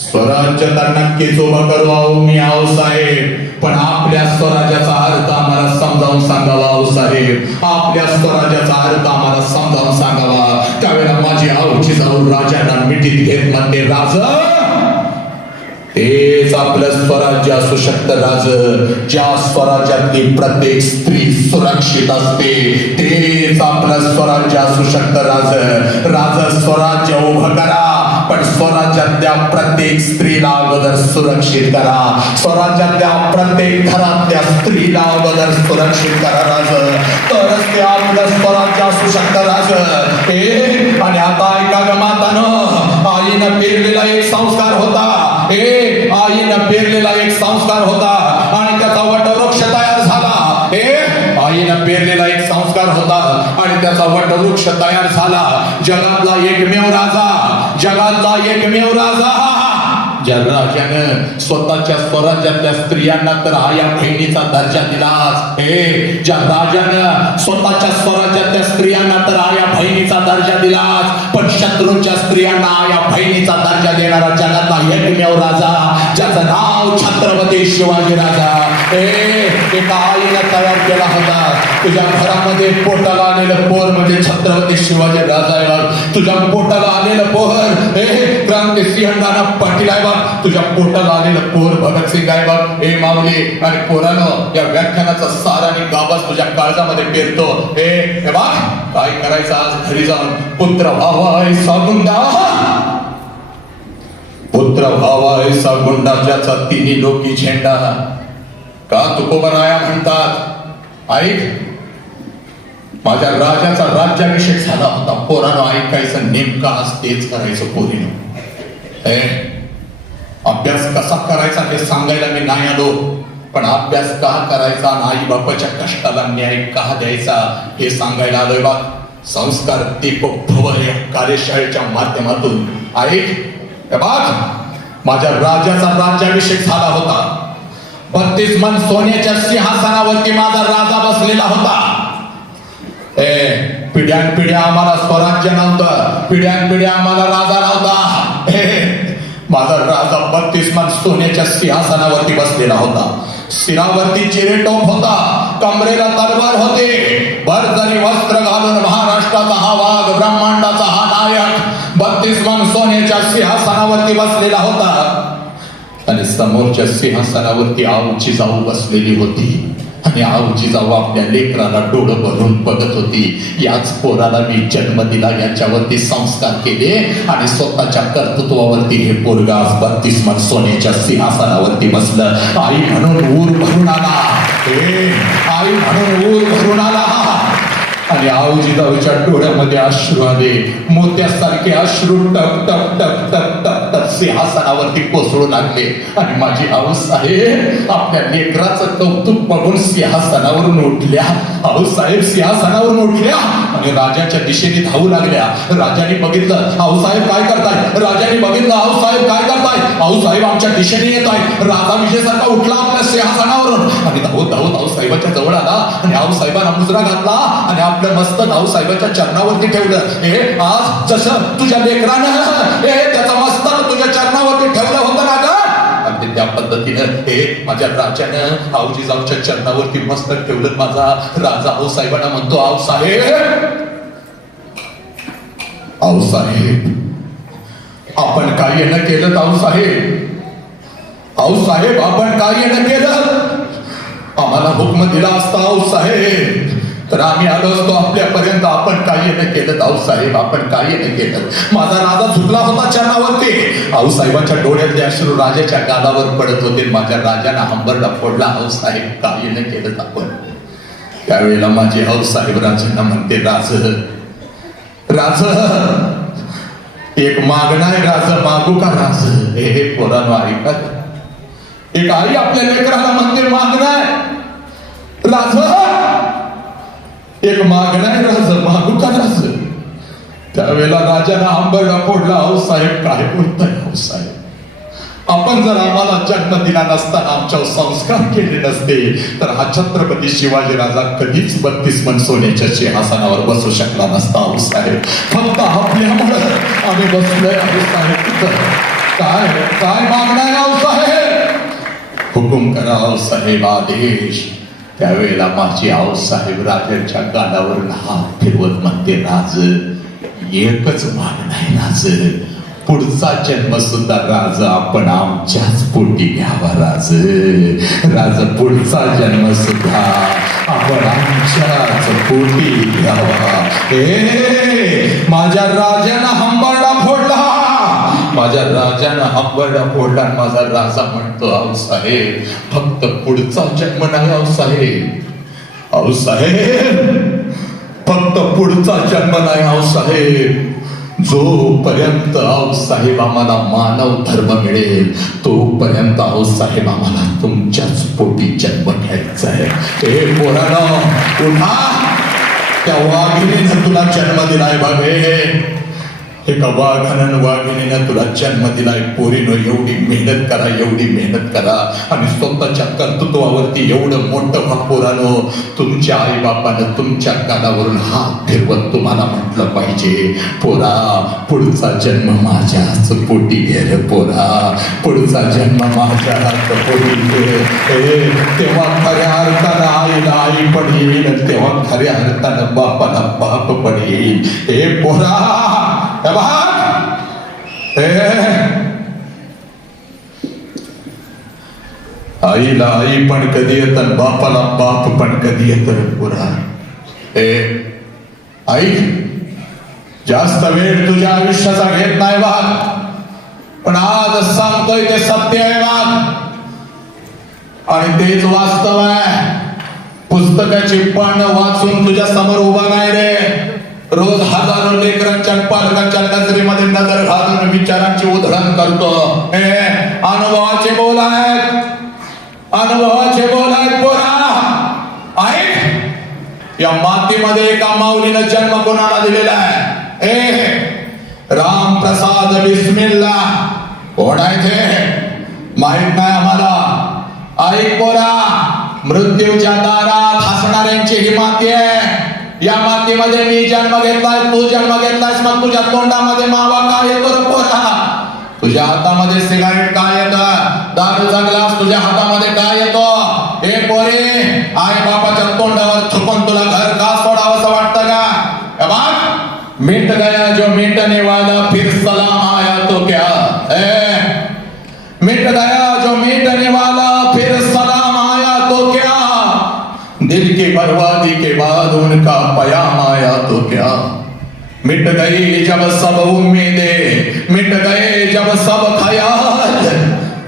स्वराज्य तर नक्कीच उभं करू मी आऊसाहेब, पण आपल्या स्वराज्याचा अर्थ आम्हाला समजावून सांगावा. आऊसाहेब आपल्या स्वराज्याचा अर्थ आम्हाला समजावून सांगावा. त्यावेळेला माझी आऊची जाऊ राजांना मिठीत घेत म्हणते, तेच आपलं स्वराज्य असू शकतं राज. ज्या स्वराज्यातली प्रत्येक स्त्री सुरक्षित असते तेच आपलं स्वराज्य असू शकतं राज. स्वराज्य उभं करा, पण स्वराज्यातल्या प्रत्येक स्त्रीला अगोदर सुरक्षित करा. स्वराज्यातल्या प्रत्येक घरातल्या स्त्रीला अगोदर सुरक्षित करा राज, तरच ते आपलं स्वराज्य असू शकतं राज. आणि आता ऐका ग मातानं, आईनं पेरलेला एक संस्कार होता. आईनं पेरलेला एक संस्कार होता आणि त्याचा वटवृक्ष तयार झाला. आईनं पेरलेला एक संस्कार होता आणि त्याचा वटवृक्ष तयार झाला. जगातला एकमेव राजा ज्या राजानं स्वतःच्या स्वराज्यातल्या स्त्रियांना तर आया बहिणीचा दर्जा दिलाच. ज्या राजानं स्वतःच्या स्वराज्यातल्या स्त्रियांना तर आया बहिणीचा दर्जा दिलाच, पण शत्रूंच्या स्त्रियांना आया बहिणीचा दर्जा देणारा जगातला एकमेव राजा, ज्याचं नाव छत्रपती शिवाजी राजा. एका आईनं तयार केला होता. तुझ्या घरामध्ये पोटाला आलेलं पोर म्हणजे छत्रपती शिवाजी राजा आहे. तुझ्या पोटाला आलेलं पोर क्रांती सिंहनाना पाटील आहे. तुझ्या पोटाला आलेलं पोर भगतसिंग आहे बघ. माऊली आणि पोरानं या व्याख्यानाचा सार आणि गाभास तुझ्या काळजामध्ये पेरतो. हे बघ काय करायचं आज घरी जाऊन, पुत्र व्हावा ऐसा गुंडा, पुत्र व्हावा ऐसा गुंडा ज्याचा तिन्ही लोकी झेंडा. का तुकोबराया म्हणतात, ऐक माझ्या राजाचा राज्याभिषेक झाला होता. पोरानं ऐकायचं, नेमका आज तेच करायचं पोरीनं. अभ्यास कसा करायचा हे सांगायला मी नाही आलो, पण अभ्यास का करायचा आणि आई बापाच्या कष्टाला न्याय का द्यायचा हे सांगायला आलोय बा. संस्कार दीपक भव या कार्यशाळेच्या माध्यमातून ऐक बघ, माझ्या राजाचा राज्याभिषेक झाला होता. 32 मन सोन्याच्या सिंहासनावरती माझा राजा बसलेला होता. पिढ्यानपिढ्या आम्हाला स्वराज्य नव्हतं, पिढ्यानपिढ्या आम्हाला राजा नव्हता. माझा राजा 32 मन सोन्याच्या सिंहासनावरती बसलेला होता. शिरावरती चिरेटोप होता, कमरेला तलवार होते. भरजरी वस्त्र घालून महाराष्ट्राचा हा वाघ, ब्रह्मांडाचा हा नायक 32 मन सोन्याच्या सिंहासनावरती बसलेला होता. आणि समोरच्या सिंहासनावरती आऊची जाऊ बसलेली होती. आणि आऊची जाऊ आपल्या लेकराला डोळं भरून बघत होती. याच पोराला मी जन्म दिला, याच्यावरती संस्कार केले आणि स्वतःच्या कर्तृत्वावरती हे पोरगा 32 मन सोन्याच्या सिंहासनावरती बसलं. आई म्हणून ऊर भरून आला, आई म्हणून ऊर भरून आला. आणि आऊजी जाऊच्या डोळ्यामध्ये अश्रू आले, मोत्यासारखे अश्रू टप टप टप टप टप टप सिंहासनावरती कोसळू लागले आणि माझी आऊसाहेब आपल्या लेकराचं कौतुक बघून सिंहासनावरून उठल्या. आऊसाहेब सिंहासनावरून उठल्या आणि राजाच्या दिशेने धावू लागल्या. राजाने बघितलं आऊसाहेब काय करताय, राजाने बघितलं आऊसाहेब काय करताय, आऊसाहेब आमच्या दिशेने येत आहे. राजा विजयसारखा उठला आपल्या सिंहासनावरून आणि धावत धावत आऊसाहेबाच्या जवळ आला आणि आऊसाहेबांना मुजरा घातला आणि आपलं मस्तक आऊसाहेबाच्या चरणावरती ठेवलं. हे आज जसं तुझ्या लेकरानं त्याचं मस्तक तुझ्या चरणावरती ठेवलं होतं ना ग, अगदी त्या पद्धतीनं हे माझ्या राजानं आऊजीजाऊच्या चरणावरती मस्तक ठेवलं. माझा राजा आऊसाहेबांना म्हणतो आऊसाहेब, आऊसाहेब आपण काय न केलं, आऊसाहेब, आऊसाहेब आपण काय न केलं, आम्हाला हुकम दिला असता आऊसाहेब तर आम्ही आलो असतो आपल्यापर्यंत. आपण काही न केलं आऊसाहेब, आपण काही न केलं. माझा राजा झुकला होता चरणावरती. आऊसाहेबांच्या डोळ्यातले अश्रू राजाच्या गालावर पडत होते. माझ्या राजाला हंबरडा फोडला आऊसाहेब काही न केलं आपण. त्यावेळेला माझे आऊसाहेब राजांना म्हणते राज, राज एक मागणं आहे राज, मागू का राज. हे पोरांनो ऐकत, एक आई आपल्या लेकराला म्हणते मागणं आहे राज, एक मागणं आहे राज, मागू का राज. त्यावेळेला राजाने आंबरडा फोडला. आऊसाहेब काय बोलताय आऊसाहेब, आपण जर आम्हाला जन्म दिला नसताना आमच्यावर संस्कार केले नसते तर हा छत्रपती शिवाजी राजा कधीच 32 मन सोन्याच्या सिंहासनावर बसू शकला नसता आऊसाहेब. फक्त आपल्यामुळे आम्ही बसलोय आऊसाहेब. काय काय मागणं आहे आऊसाहेब, हुकुम करा आऊसाहेब, आदेश. त्यावेळेला माझी आऊसाहेब राजाच्या गालावरून हात फिरवत म्हणते राज, एकच मागणं आहे राज, पुढचा जन्म सुद्धा राज आपण आमच्याच पोटी घ्यावा राज, राज पुढचा जन्म सुद्धा आपण आमच्याच पोटी घ्यावा. माझ्या राजानं हंबरडा फोडला, माझ्या राजानं हंबरडा फोडला. माझा राजा म्हणतो आऊसाहेब फक्त पुढचा जन्म नाही आऊसाहेब, आऊसाहेब फक्त पुढचा जन्म नाही आऊसाहेब, जोपर्यंत आऊसाहेब आम्हाला मानव धर्म मिळेल तोपर्यंत आऊसाहेब आम्हाला तुमच्याच पोटी जन्म घ्यायचा आहे. हे पोरांनो उठा, त्या वाघिणीनं तुला जन्म दिलाय बाबे, एका वाघानं वाघिणीनं तुला जन्म दिलाय. पोरीनो एवढी मेहनत करा, एवढी मेहनत करा आणि स्वतःच्या कर्तृत्वावरती एवढं मोठं व्हा पोरानो. तुमच्या आई बापानं तुमच्या कानावरून हात फिरवत तुम्हाला म्हटलं पाहिजे पोरा पुढचा जन्म माझ्याच पोटी घे रे पोरा, पुढचा जन्म माझ्याच पोटी घे. तेव्हा खऱ्या अर्थानं आईला आई पण येईल, तेव्हा खऱ्या अर्थानं बापाला बाप पण येईल. हे पोरा आईला आई पण कधी येत, बापाला बाप पण कधी येत पुरा. आई जास्त वेळ तुझ्या आयुष्याचा घेत नाही वाघ, पण आज सांगतोय ते सत्य आहे वाघ आणि तेच वास्तव आहे. पुस्तकाची पानं वाचून तुझ्या समोर उभा नाही रे. रोज हजारो लेकरांच्या पालकांच्या नजरेमध्ये नजर घालून विचारांची उधळण करतो. हे अनुभवाचे बोल आहेत, अनुभवाचे बोल आहेत पोरा. ऐक, या मातीमध्ये एका माऊलीनं जन्म कोणाला दिलेला आहे. रामप्रसाद बिस्मिल्ला कोण आहे ते माहित नाही आम्हाला. ऐक पोरा, मृत्यूच्या दारात हसणाऱ्यांची ही माती आहे. या मातीमध्ये मी जन्म घेतलाय, तू जन्म घेतलायस, मग तुझ्या तोंडामध्ये मावा काय येतो रे पोरा? तुझ्या हातामध्ये सिगारेट काय येतं, दारूचा ग्लास तुझ्या हातामध्ये काय येतो? हे पोरे, आई बापाच्या तोंडावर थुकून तुला घर का सोडावंसं वाटतं का? बाप मिट गया जो मिटने वाला, फिर सलाम आया तो क्या. मिट गया जो मिटने वाला, फिर सलाम आया तो क्या. दिल की बर्बादी के बाद उनका पयाम आया तो क्या. मिट गई जब सब उम्मीदें, मिट गए जब सब ख्याल,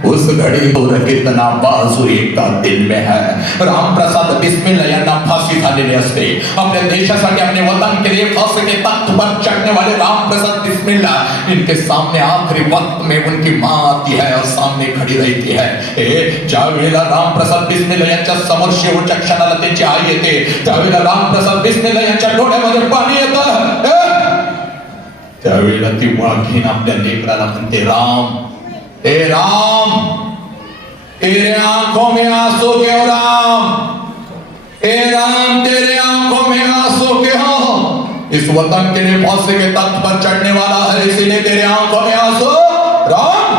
उस घड़ी और कितना बाजू एका दिल में है. रामप्रसाद बिस्मिल्ला यांना फाशी झालेली असते. आपल्या देशासाठी, अपने वतन के लिए फांसी के तख्त पर चढ़ने वाले रामप्रसाद बिस्मिल्लाह। इनके सामने आखिरी वक्त में उनकी माँ आती है और सामने खड़ी रहती है। ज्या वेळेला रामप्रसाद बिस्मिल्लाह यांच्या समोर शेवटच्या क्षणाला त्यांची आई येते, त्यावेळेला रामप्रसाद बिस्मिल्लाह यांच्या डोळ्यामध्ये पाणी येतं। त्यावेळेला ती वाघीण आपल्या लेकराला म्हणते, राम, ए राम, तेरे आंखों में आंसू क्यों राम, ए राम तेरे आंखों में आंसू क्यों, इस वतन के लिए फांसी के तख्त पर चढ़ने वाला है, इसीलिए तेरे आंखों में आंसू। राम,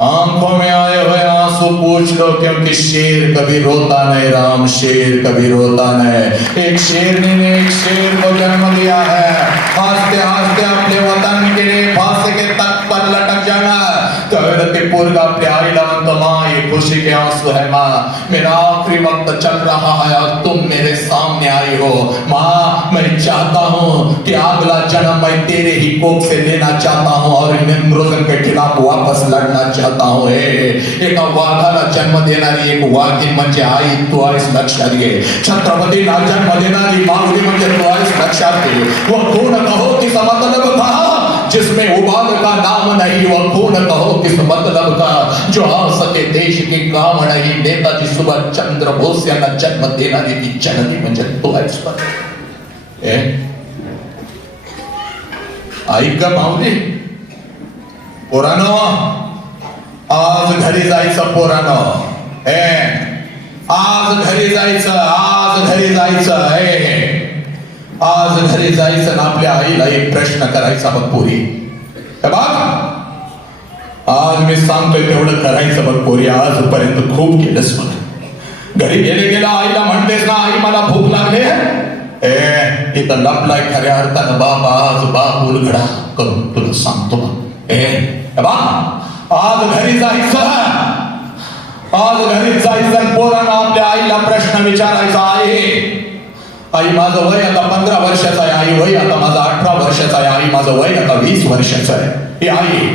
आंखों में आए हुए आंसू पूछ लो, क्योंकि शेर कभी रोता नहीं राम, शेर कभी रोता नहीं। एक शेरनी ने एक शेर को जन्म दिया है, हंसते हंसते अपने वतन के लिए फांसी के तख्त पर लटक जाना। ते पोरगा अपने आईला म्हणतो, माँ ये खुशी के आंसू है माँ, मेरा आखिरी वक्त चल रहा है और तुम मेरे सामने आई हो। माँ मैं चाहता हूँ कि अगला जन्म मैं तेरे ही कोख से लेना चाहता हूँ और निम्रोजन के खिलाफ वापस लढना चाहता हूँ। एका वाघाला जन्म देणारी एक वाघीण म्हणजे आई, तू आहेस लक्षात घे। छत्रपतींना जन्म देणारी माऊली म्हणजे तू आहेस लक्षात घे। वो खून कहो किस मतलब का जिसमें उबाल का नाम नहीं, वो खून कहो किस मतलब का जो आ सके देश के काम नहीं। नेताजी सुभाष चंद्र बोस यांना जन्म देणारी ती जननी म्हणजे तू आहेस। ऐक माऊली, पोरानो आज घरी जायचं, पोरानो आज घरी जायचं, आज घरी जायचं, आज घरी जायचं ना आपल्या आईला एक प्रश्न करायचा बघ पोरी। बघ आज मी सांगतोय तेवढं करायचं बघ पोरी, आजपर्यंत खूप केलंस बघ। घरी गेले गेला आईला म्हणतेस ना, आई मला भूक लागली, इथं लपलाय खऱ्या अर्थानं बाबा, आज बाप उलगडा करून तुला सांगतो बा। आज घरी जायचं, आज घरी जायचं, पोरांना आपल्या आईला प्रश्न विचारायचा आहे। आई माझं वय आता 15 वर्षाचं आहे, आई वय आता माझं 18 वर्षाचं आहे, आई माझं वय आता 20 वर्षाचं आहे। ही आई,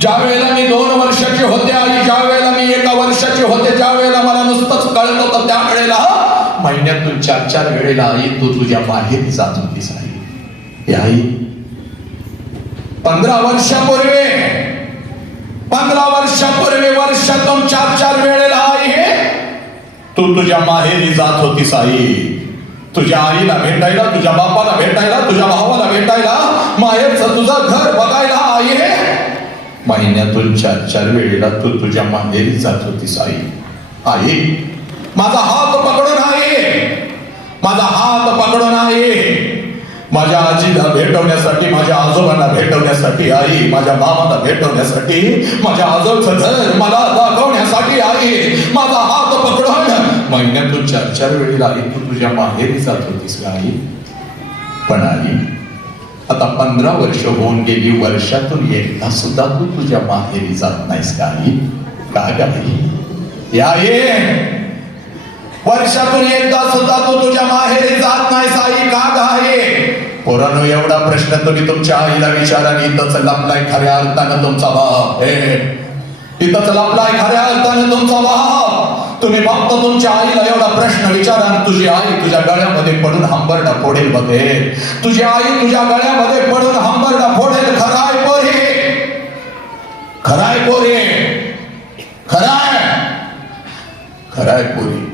ज्या वेळेला मी 2 वर्षाचे होते आई, ज्या वेळेला मी 1 वर्षाचे होते, ज्या वेळेला मला नुसतंच कळत होतं, त्या वेळेला महिन्यातून 4-4 वेळेला आई तू तुझ्या माहेरी जात होतीस आई। ही आई 15 वर्षापूर्वी, 15 वर्षापूर्वी वर्षातून 4-4 वेळेला आई तू तुझ्या माहेरी जात होतीस आई। तुझ्या आईला भेटायला, तुझ्या बापाला भेटायला, तुझ्या भावाला भेटायला, माहेरचं तुझं घर बघायला आई महिन्यातून 4-4 वेळेला तू तुझ्या माहेरी जात होतीस आई। आई माझा हात पकडून आई, माझा हात पकडून आई, माझ्या आजीला भेटवण्यासाठी, माझ्या आजोबांना भेटवण्यासाठी आई, माझ्या मामाला भेटवण्यासाठी, माझ्या आजोबाचं घर मला दाखवण्यासाठी आई माझा हात पकडून महिन्यातून 4-4 वेळेला आई तू तुझ्या माहेरी जात होतीस आई। पण आई आता 15 वर्ष होऊन गेली, वर्षातून एकदा सुद्धा तू तुझ्या माहेरी जात नाहीस का आई? का गाई या वर्षातून एकदा सुद्धा तू तुझ्या माहेरी जात नाहीस आई, का गाई? पोरांनो एवढा प्रश्न तुम्ही तुमच्या आईला विचारा, इथंच लपलाय खऱ्या अर्थानं तुमचा भाव, इथंच लपलाय खऱ्या अर्थानं तुमचा भाव। तुम्ही फक्त तुमच्या आईला एवढा प्रश्न विचारा, तुझी आई तुझ्या गळ्यामध्ये पडून हंबरडा फोडेल बघेल, तुझी आई तुझ्या गळ्यामध्ये पडून हंबरडा फोडेल। खराय पोरी, खराय पोरी, खराय, खराय पोरी।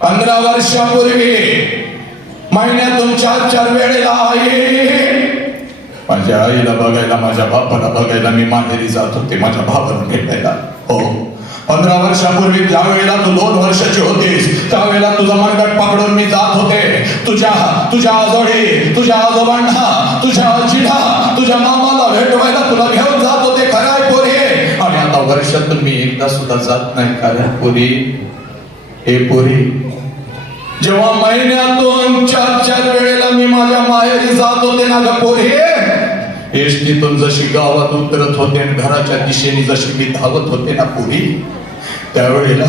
15 वर्षापूर्वी महिन्यातून 4-4 वेळेला आई माझ्या आईला बघायला, माझ्या बापाला बघायला मी माहेरी जात होते, माझ्या भावाला भेटायला। हो 15 वर्षापूर्वी ज्या वेळेला तू 2 वर्षाची होतीस, त्यावेळेला तुझा मनगट पकडून मी जात होते तुझ्या आजोळी, तुझ्या आजोबांना, तुझ्या आजीला, तुझ्या मामाला भेटवायला तुला घेऊन जात होते। खराय पोरी, आणि आता वर्षातून मी एकदा सुद्धा जात नाही खऱ्या पोरी। हे पोरी, जेव्हा महिन्यातून 4-4 वेळेला मी माझ्या माहेरी जात होते ना ग पोरी, एसटीतून जशी गावात उतरत होते, घराच्या दिशेने जशी मी धावत होते ना पोरी, त्यावेळेला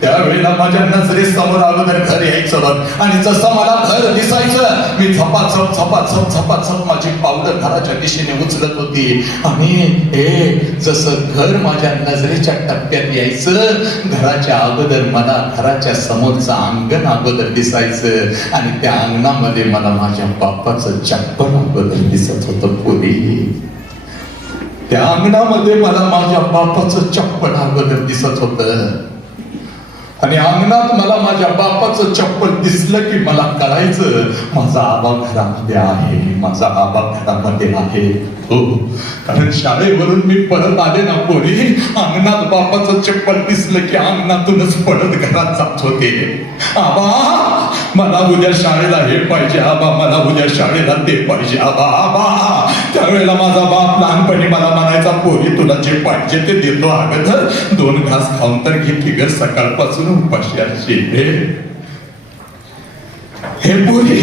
त्यावेळेला माझ्या नजरेसमोर अगोदर घर यायचं बघ, आणि जसं मला घर दिसायचं मी झपाझप माझी पावलं घराच्या दिशेने उचलत होती. आणि जसं घर माझ्या नजरेच्या टप्प्यात यायचं, घराच्या अगोदर मला घराच्या समोरचं अंगण अगोदर दिसायचं, आणि त्या अंगणामध्ये मला माझ्या बापाचं चप्पल अगोदर दिसत होतं पोरी. त्या अंगणामध्ये मला माझ्या बापाचं चप्पल अगोदर दिसत होतं, आणि अंगणात मला माझ्या बापाचं चप्पल दिसलं की मला कळायचं माझा आबा घरामध्ये आहे, माझा आबा घरामध्ये आहे. हो, कारण शाळेवरून मी परत आले ना पोरी, अंगणात बापाचं चप्पल दिसलं की अंगणातूनच पडत घरात जात होते. आबा मला उद्या शाळेला हे पाहिजे, आबा मला उद्या शाळेला ते पाहिजे, आबा आबा. त्यावेळेला माझा बाप लहानपणी मला म्हणायचा, पोरी तुला जे पाहिजे ते देतो, अगोदर 2 घास खाऊन तर घेतली ग, सकाळपासून उपाशी असशी. हे पोरी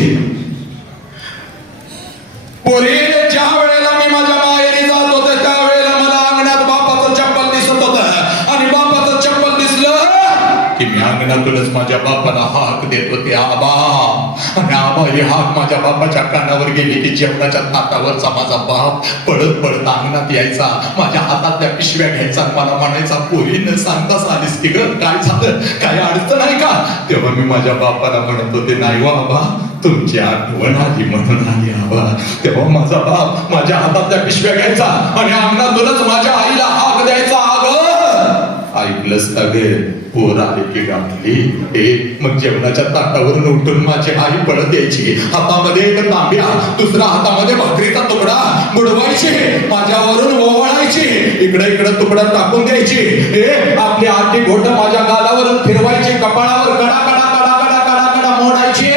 पोरी, ज्या वेळेला मी माझ्या माहेरी जात होते त्यावेळेला मला अंगणात बापाचं चप्पल दिसत होतं, आणि बापाचं चप्पल दिसलं की मी अंगणातूनच माझ्या बापाला हाक देत होते, आबा. आणि आबा ही हाक माझ्या बापाच्या कानावर गेली की जेवणाच्या ताटावरचा माझा बाप पडत अंगणात यायचा, माझ्या हातातल्या पिशव्या घ्यायचा, मला म्हणायचा, पोरी न सांगताच आलीस की ग, काय झालं, काय अडचण आहे का? तेव्हा मी माझ्या बापाला म्हणत होते, नाही वा आबा, तुमची आठवण आली म्हणून आली आबा. तेव्हा माझा बाप माझ्या हातातल्या पिशव्या घ्यायचा आणि अंगणातूनच माझ्या आईला हाक द्यायचा, अगं ऐकलंस का गे, पोर आली की गाठली. मग जेवणाच्या ताटावरून उठून माझी आई पळत यायची, हातामध्ये एक तांब्या, दुसऱ्या हातामध्ये भाकरीचा तुकडा बुडवायची, माझ्यावरून ओवाळायची, इकडे तुकडा टाकून द्यायची, आपली आठी घोट माझ्या गालावरून फिरवायची, कपाळावर कडा कडा कडा कडा कडा कडा मोडायची,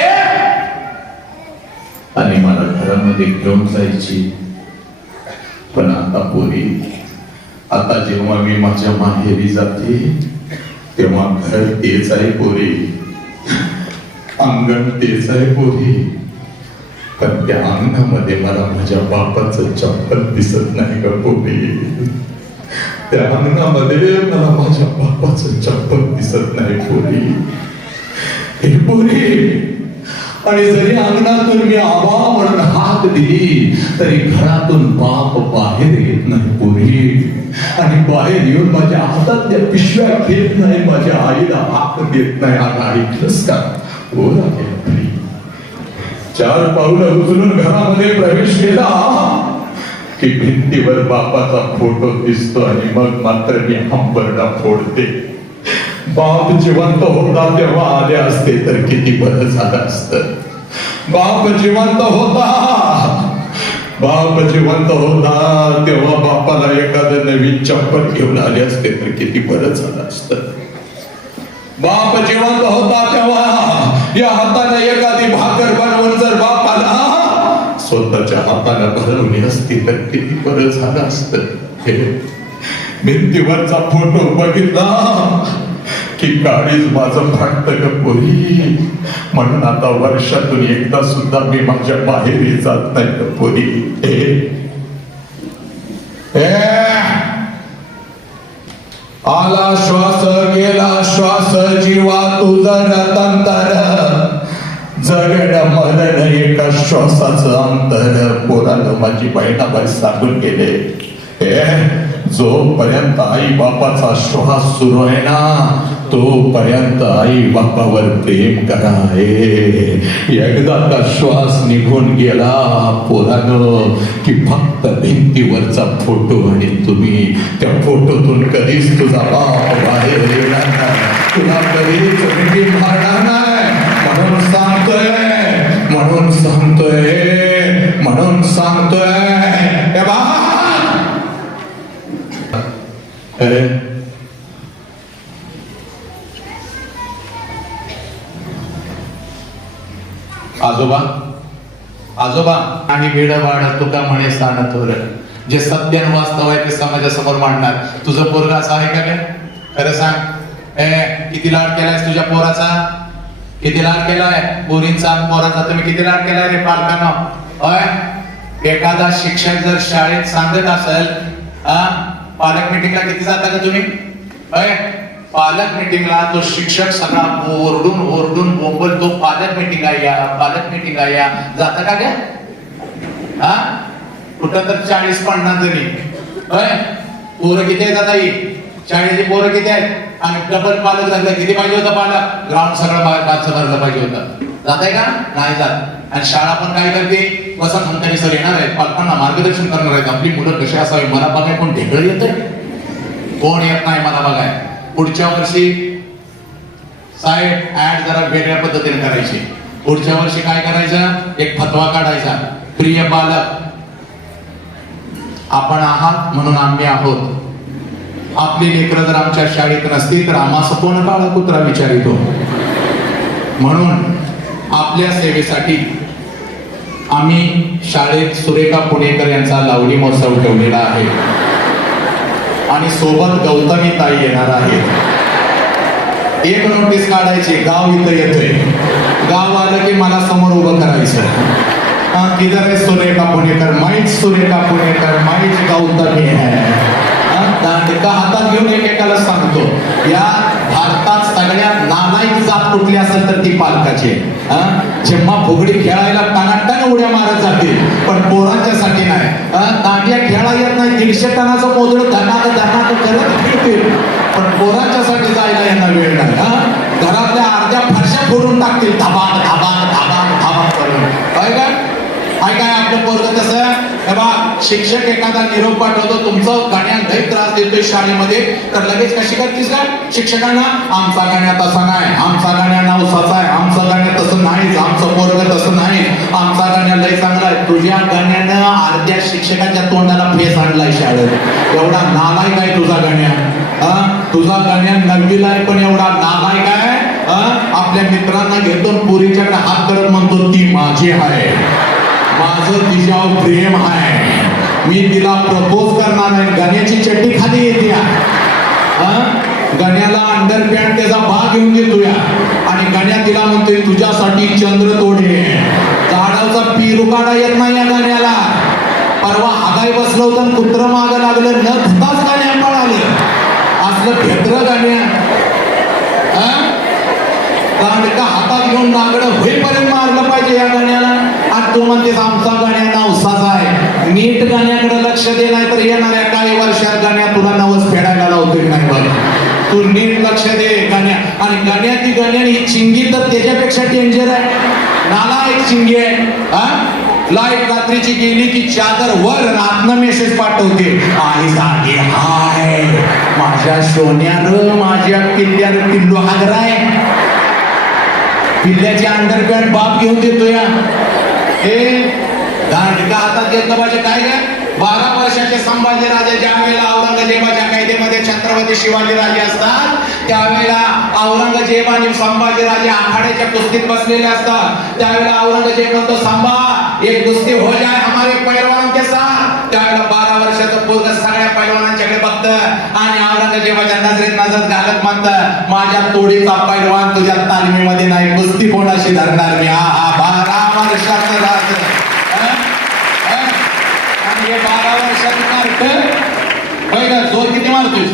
आणि मला घरामध्ये घेऊन जायची. पण आता पोरी, आता जेव्हा मी माझ्या माहेरी जाते तेव्हा घर तेच आहे पोरी, अंगण तेच आहे पोरी, पण त्या अंगणामध्ये मला माझ्या बापाचं चप्पल दिसत नाही का पोरी. त्या अंगणामध्ये मला माझ्या बापाचं चप्पल दिसत नाही पोरी. हे पोरी, आणि जरी अंगणातून मी आबा म्हणून हाक दिली तरी घरातून बाप बाहेर येत नाही पोरी, आणि बाहेर येऊन माझ्या हातातल्या पिशव्या घेत नाही, माझ्या आईला हाक देत नाही. आता ऐकलंस का? बोला 4 पावलं उचलून घरामध्ये प्रवेश केला की भिंतीवर बापाचा फोटो दिसतो, आणि मग मात्र मी हंबरडा फोडते. बाप जिवंत होता तेव्हा आले असते तर किती बरं झालं असतं. बाप जिवंत होता तेव्हा बापाला एखादं नवीन चप्पल घेऊन आले असते तर किती बरं झालं असतं. बाप जिवंत होता तेव्हा या हाताने एखादी भाकर बनवून जर बापाला स्वतःच्या हाताने भरवली असती तर किती बरं झालं असतं. भिंतीवरचा फोटो बघितला की काळीच माझं फाटतं ग पोरी, म्हणून आता वर्षातून एकदा सुद्धा मी माझ्या माहेरी जात नाही ग पोरी. आला श्वास गेला श्वास, जीवा तुझं रतंतर, जगण मरण एका श्वासाचं अंतर. पोरानं माझी बहिणाबाई सांगून गेले, जोपर्यंत आई बापाचा श्वास सुरू आहे ना तोपर्यंत आई बापावर प्रेम करा. एकदा का श्वास निघून गेला पोरानं की फक्त भिंतीवरचा फोटो आणि तुम्ही, त्या फोटोतून कधीच तुझा बाप बाहेर येणार नाही, तुला कधीच मिठी मारणार नाही. म्हणून सांगतोय आजोबा आणि वेडवाड तुका म्हणे स्थान थोर, जे सत्य आणि वास्तव आहे ते समाजासमोर मांडणार. तुझं पोरगा असं आहे का काय? खरं सांग, किती लाड केलायस तुझ्या पोराचा? किती लाड केलाय पोरींचा पोराचा? तुम्ही किती लाड केलाय रे पालकांना? होय, एखादा शिक्षक जर शाळेत सांगत असेल, पालक मीटिंगला किती जाता का तुम्ही? पालक मिटिंगला तो शिक्षक सगळा ओरडून ओरडून बोंबलतो, पालक मिटिंग आहे या, पालक मिटिंग आहे या. जाता का ग? हा कुठं तर 40-50 जणी होय. पोरं किती आहेत आता? शाळेची पोरं किती आहेत? आणि डबल पालक झालं. किती पाहिजे होतं पालक? ग्राउंड सगळं बाजूचं भरलं पाहिजे होतं. जात आहे का? नाही जात. आणि शाळा पण काय करते? वसंत हंतानी सर येणार आहेत, पालकांना मार्गदर्शन करणार आहेत, आपली मुलं कशी असावी. मला बघाय कोण ढेकळ येतंय? कोण येत नाही मला बघाय. पुढच्या वर्षी साहेब ऍड जरा वेगळ्या पद्धतीने करायची. पुढच्या वर्षी काय करायचं? एक फतवा काढायचा, प्रिय पालक आपण आहात म्हणून आम्ही आहोत. आपली लेकरं जर आमच्या शाळेत नसती तर आम्हास कोण काळा कुत्रा विचारितो. म्हणून आपल्या सेवेसाठी आम्ही शाळेत सुरेखा पुणेकर यांचा लावणी महोत्सव ठेवलेला आहे आणि सोबत गौतमी ताई येणार आहे. एक नोटीस काढायची, गाव इथं येतोय. गाव आलं की मला समोर उभं करायचं. किधर है सुरेखा पुणेकर? माहीत सुरेखा पुणेकर, माहीत गौतमी है. दांडका हातात घेऊन एकेकाला सांगतो, या भारतात सगळ्यात नालायक जात कुठली असेल तर ती पालकाची. जेव्हा फुगडी खेळायला टनाटन उड्या मारत जातील, पण पोरांच्यासाठी नाही. दांडिया खेळा येत नाही, 150 टनाचं मोजडं धनाक धनाक करत खेळतील, पण पोरांच्यासाठी जायला यांना वेळ नाही. घरातल्या अर्ध्या फरशा फोडून टाकतील, धाबाक धाबाक धाबाक धाबाक करून. काय आपलं पोरग तसं शिक्षक एखादा निरोप पाठवतो, तुमचं गाण्यात लई त्रास देतोय शाळेमध्ये, तर लगेच कशी करतीस का शिक्षकांना? आमचा गाण्या तसा नाही, आमचा गाण्या नवसाचा आहे, आमचं गाण्या तसं नाहीच, आमचं पोरग तसं नाही, आमचा गाण्या लई चांगला आहे. तुझ्या गाण्यानं अर्ध्या शिक्षकाच्या तोंडाला फेस आणलाय शाळेत. एवढा नालायक आहे तुझा गाण्या. तुझा गाण्या नववीला आहे पण एवढा नालायक आहे. आपल्या मित्रांना घेतो, पुरीच्याकडे हात करत म्हणतो ती माझी आहे, माझं तिच्यावर प्रेम आहे, मी तिला प्रपोज करणार आहे. गाण्याची चड्डी खाली येते. गाण्याला अंडरपॅन्ट त्याचा भाग घेऊन देतोय आणि गाण्या तिला म्हणतोय तुझ्यासाठी चंद्र तोडे. झाडाचा पीरू काढा येत नाही या गाण्याला. परवा हागाय बसलं होतं, कुत्र मागं लागलं, न धुताच गाण्या पळालं. असलं भेत्र गाण्या. दांडका हातात घेऊन नागडं होईपर्यंत मारलं पाहिजे या गाण्याला. आणि तू म्हणतेस आमचा गाण्या नवसाचा आहे. नीट गाण्याकडे लक्ष दे, नाही तर येणाऱ्या काही वर्षात गाण्या तुला नवस फेडायला लावतोय नाही बघ. तू नीट लक्ष दे गाण्या. आणि गाण्याची ही चिंगी तर त्याच्यापेक्षा डेंजर आहे. नाला एक चिंगी आहे. लाईट रात्रीची गेली की चादर वर रातनं मेसेज पाठवते, आई सांगे हाय माझ्या सोन्यानं, माझ्या पिल्ल्यानं पिल्लू हागराय. पिल्ल्याची अंडरपॅन्ट बाप घेऊन देतो या. हे दांडका हातात घेतलं पाहिजे. काय काय 12 वर्षाचे संभाजीराजे ज्या वेळेला औरंगजेबाच्या कैदेमध्ये छत्रपती शिवाजीराजे असतात, त्यावेळेला औरंगजेब आणि संभाजीराजे आखाड्याच्या कुस्तीत बसलेले असतात. त्यावेळेला औरंगजेब म्हणतो, संभा एक कुस्ती हो जाए हमारे पैलवानों के साथ. त्यावेळेला 12 वर्षाचं पोरग सगळ्या पैलवानांच्याकडे बघतं आणि औरंगजेबाच्या नजरेत नजर घालत म्हणतं, माझ्या तोडीचा पैलवान तुझ्या तालमीमध्ये नाही, कुस्ती कोणाशी धरणार मी. 12 वर्षाचं राहतं. आणि हे 12 वर्षाचं मारत जोर किती मारतोय?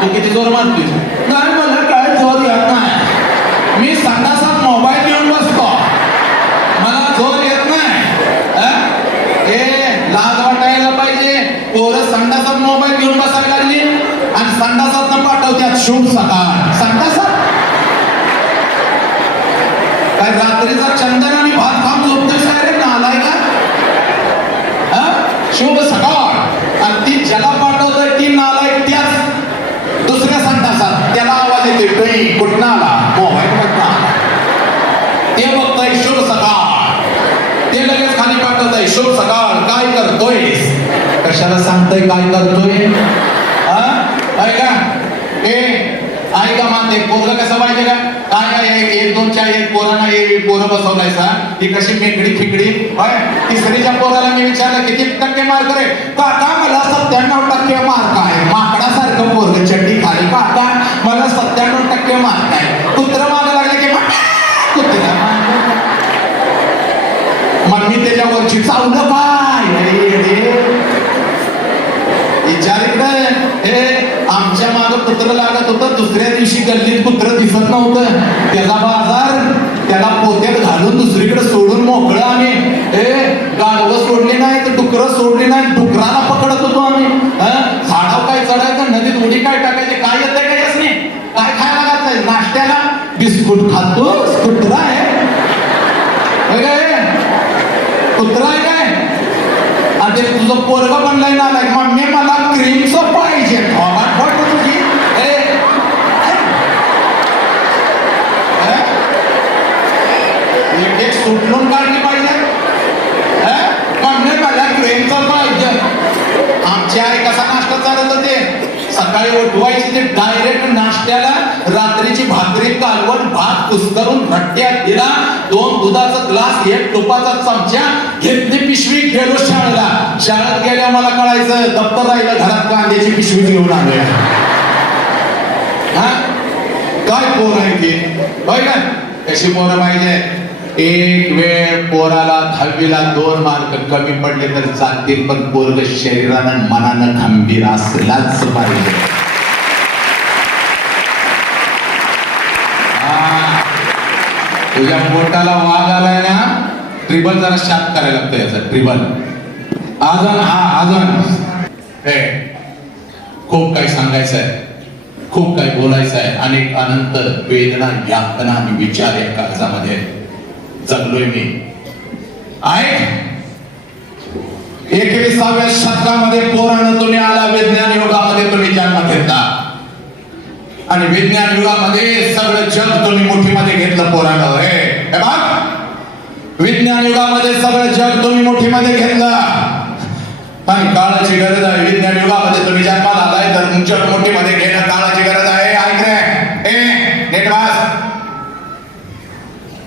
तू किती जोर मारतोय? नाही मला काय जोर येत नाही. मी संडासात मोबाईल घेऊन बसतो, मला जोर येत नाही. हे लाज वाटायला पाहिजे. पोरं संडासात मोबाईल घेऊन बसायला लागली आणि संडासात न पाठवत्यात शुभ सकाळ. संडासात काय रात्रीचा चंदन आणि भात खाऊन झोपतोय रे नालाय का? शुभ सकाळ. आणि ती ज्याला पाठवतोय ती नालायक त्याच दुसऱ्या संडासात. त्याला आवाज येतोय, कुठं आला मोबाईल कुठं आला. ते बघतोय शुभ सकाळ, ते लगेच खाली पाठवतोय शुभ सकाळ. काय करतोय? कशाला सांगतोय काय करतोय? ऐका ऐका मानते पोरग कसं पाहिजे का? काय 1 2 4 1 पोरांना पोरं बसवलायचा. ती कशी मेकडी फिकडी. तिसरीच्या पोराला मी विचारलं किती टक्के मार्क रे? काका मला 97% मार्क आहे. माकडासारखं पोरग चड्डी खाली. काका मला 97% मार्क आहे. कुत्र मागं लागले की कुत्रा मग मी त्याच्यावरची चावलं काय विचारित. हे आमच्या मागं कुत्र लागत होतं. दुसऱ्या दिवशी गल्लीत कुत्र दिसत नव्हतं. त्याचा बाजार त्याला पोत्यात घालून दुसरीकडे सोडून मोकळं आम्ही. गाढवं सोडली नाही तर डुकरं सोडली नाही, डुकराला पकडत होतो आम्ही. झाडाव काय चढायचं, नदीत उडी काय टाकायची, काय येतंय काय यासनी? काय खायला घातलंय नाश्त्याला? बिस्कुट खातोस? कुत्रा आहे कुत्रा आहे काय? आणि ते तुझं पोरग म्हणलंय ना, मम्मी मला क्रीमचं पाहिजे. तुझी एक सुटलून काढली पाहिजे. मम्मी मला क्रीमचं पाहिजे. आमची आई कसा नाश्ता चालत होते, सकाळी उठवायची ते डायरेक्ट नाश्त्याला रात्रीची भाकरी कालवण भात कुस्करून रट्ट्यात दिला, 2 दुधाचा ग्लास, 1 तुपाचा चमचा, घेतली पिशवी, गेलो शाळेला. शाळेत गेल्यावर मला कळायचं दप्तर राहिलं घरात, कांद्याची पिशवी घेऊन आलोय. काय पोर आहे ती, होय का? कशी पोरं पाहिजे? एक वेळ पोराला 10वीला 2 मार्क कमी पडले तर चालतील, पण पोरग शरीरानं मनानं खंबीर असलाच पाहिजे. तुझ्या पोटाला वाघ आलाय ना, ट्रिबल जरा शाप करायला लागतं याचा, ट्रिबल. अजून खूप काही सांगायचं आहे, खूप काही बोलायचं आहे. अनेक अनंत वेदना, यातना आणि विचार या काळजामध्ये जगलोय मी. 21व्या शतकामध्ये पोरानं तुम्ही आला, विज्ञान युगामध्ये तुम्ही जन्म घेतला आणि विज्ञान युगामध्ये सगळं जग तुम्ही मुठीमध्ये घेतलं पोरानं. हे बघ, विज्ञान युगामध्ये सगळं जग तुम्ही मुठीमध्ये घेतलं आणि काळाची गरज आहे. विज्ञान युगामध्ये तुम्ही जन्माला आलाय तर जग मुठीमध्ये घेणं काळाची गरज आहे. ऐक रे,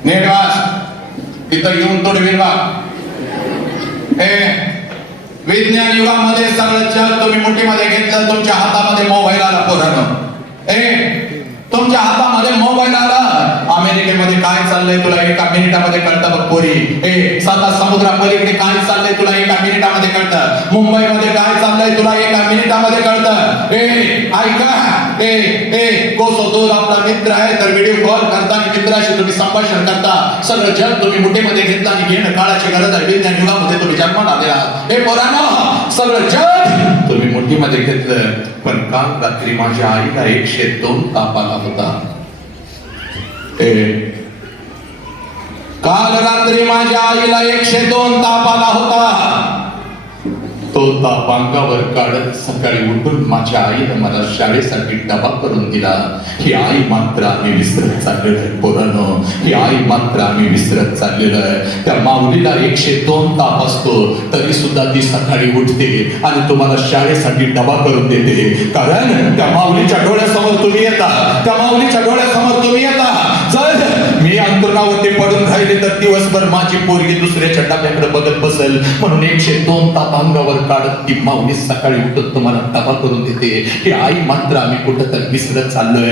नेट वास तिथं येऊन तोडवीन बा. विज्ञान युगामध्ये सगळं जग तुम्ही मुठीमध्ये घेतलं. तुमच्या हातामध्ये मोबाईल आला पोरांनो. तुमच्या हातामध्ये मोबाईल आला. अमेरिकेमध्ये काय चाललंय तुला एका मिनिटामध्ये कळतं बघ पोरी. साता समुद्रापलीकडे काय चाललंय तुला एका मिनिटामध्ये कळतं. मुंबईमध्ये काय चाललंय तुला एका मिनिटामध्ये कळतं. ऐका, कोसोतोल आपला मित्र आहे तर व्हिडिओ कॉल करता आणि मित्राशी तुम्ही संभाषण करता. सगळं जग तुम्ही मुठीमध्ये घेतलं आणि घेणं काळाची गरज आहे. विज्ञान युगामध्ये तुम्ही जन्माला आले आहात. हे पोरांनो, सगळं जग तुम्ही मुठीमध्ये घेतलं. पण काल रात्री माझ्या आईला 102 ताप आला होता. काल रात्री माझ्या आईला 102 ताप आला होता. तो ताप अंगावर काढत सकाळी उठून माझ्या आईने मला शाळेसाठी डबा करून दिला. ही आई मात्र आम्ही विसरत चाललेलो आहे पोरांनो. ही आई मात्र आम्ही विसरत चाललेलो आहे. त्या माऊलीला 102 ताप असतो तरी सुद्धा ती सकाळी उठते आणि तुम्हाला शाळेसाठी डबा करून देते. कारण त्या माऊलीच्या डोळ्यासमोर तुम्ही येता. त्या माऊलीच्या डोळ्यासमोर तुम्ही येता. जर मी अंतरुणावरती पडून राहिले तर दिवसभर माझी पोरगी दुसऱ्याच्या डब्याकडे बघत बसेल. म्हणून 102 ताप अंगावर काढत ती माऊली सकाळी उठत तुम्हाला डबा करून देते. ही आई मात्र आम्ही कुठं तर विसरत चाललोय.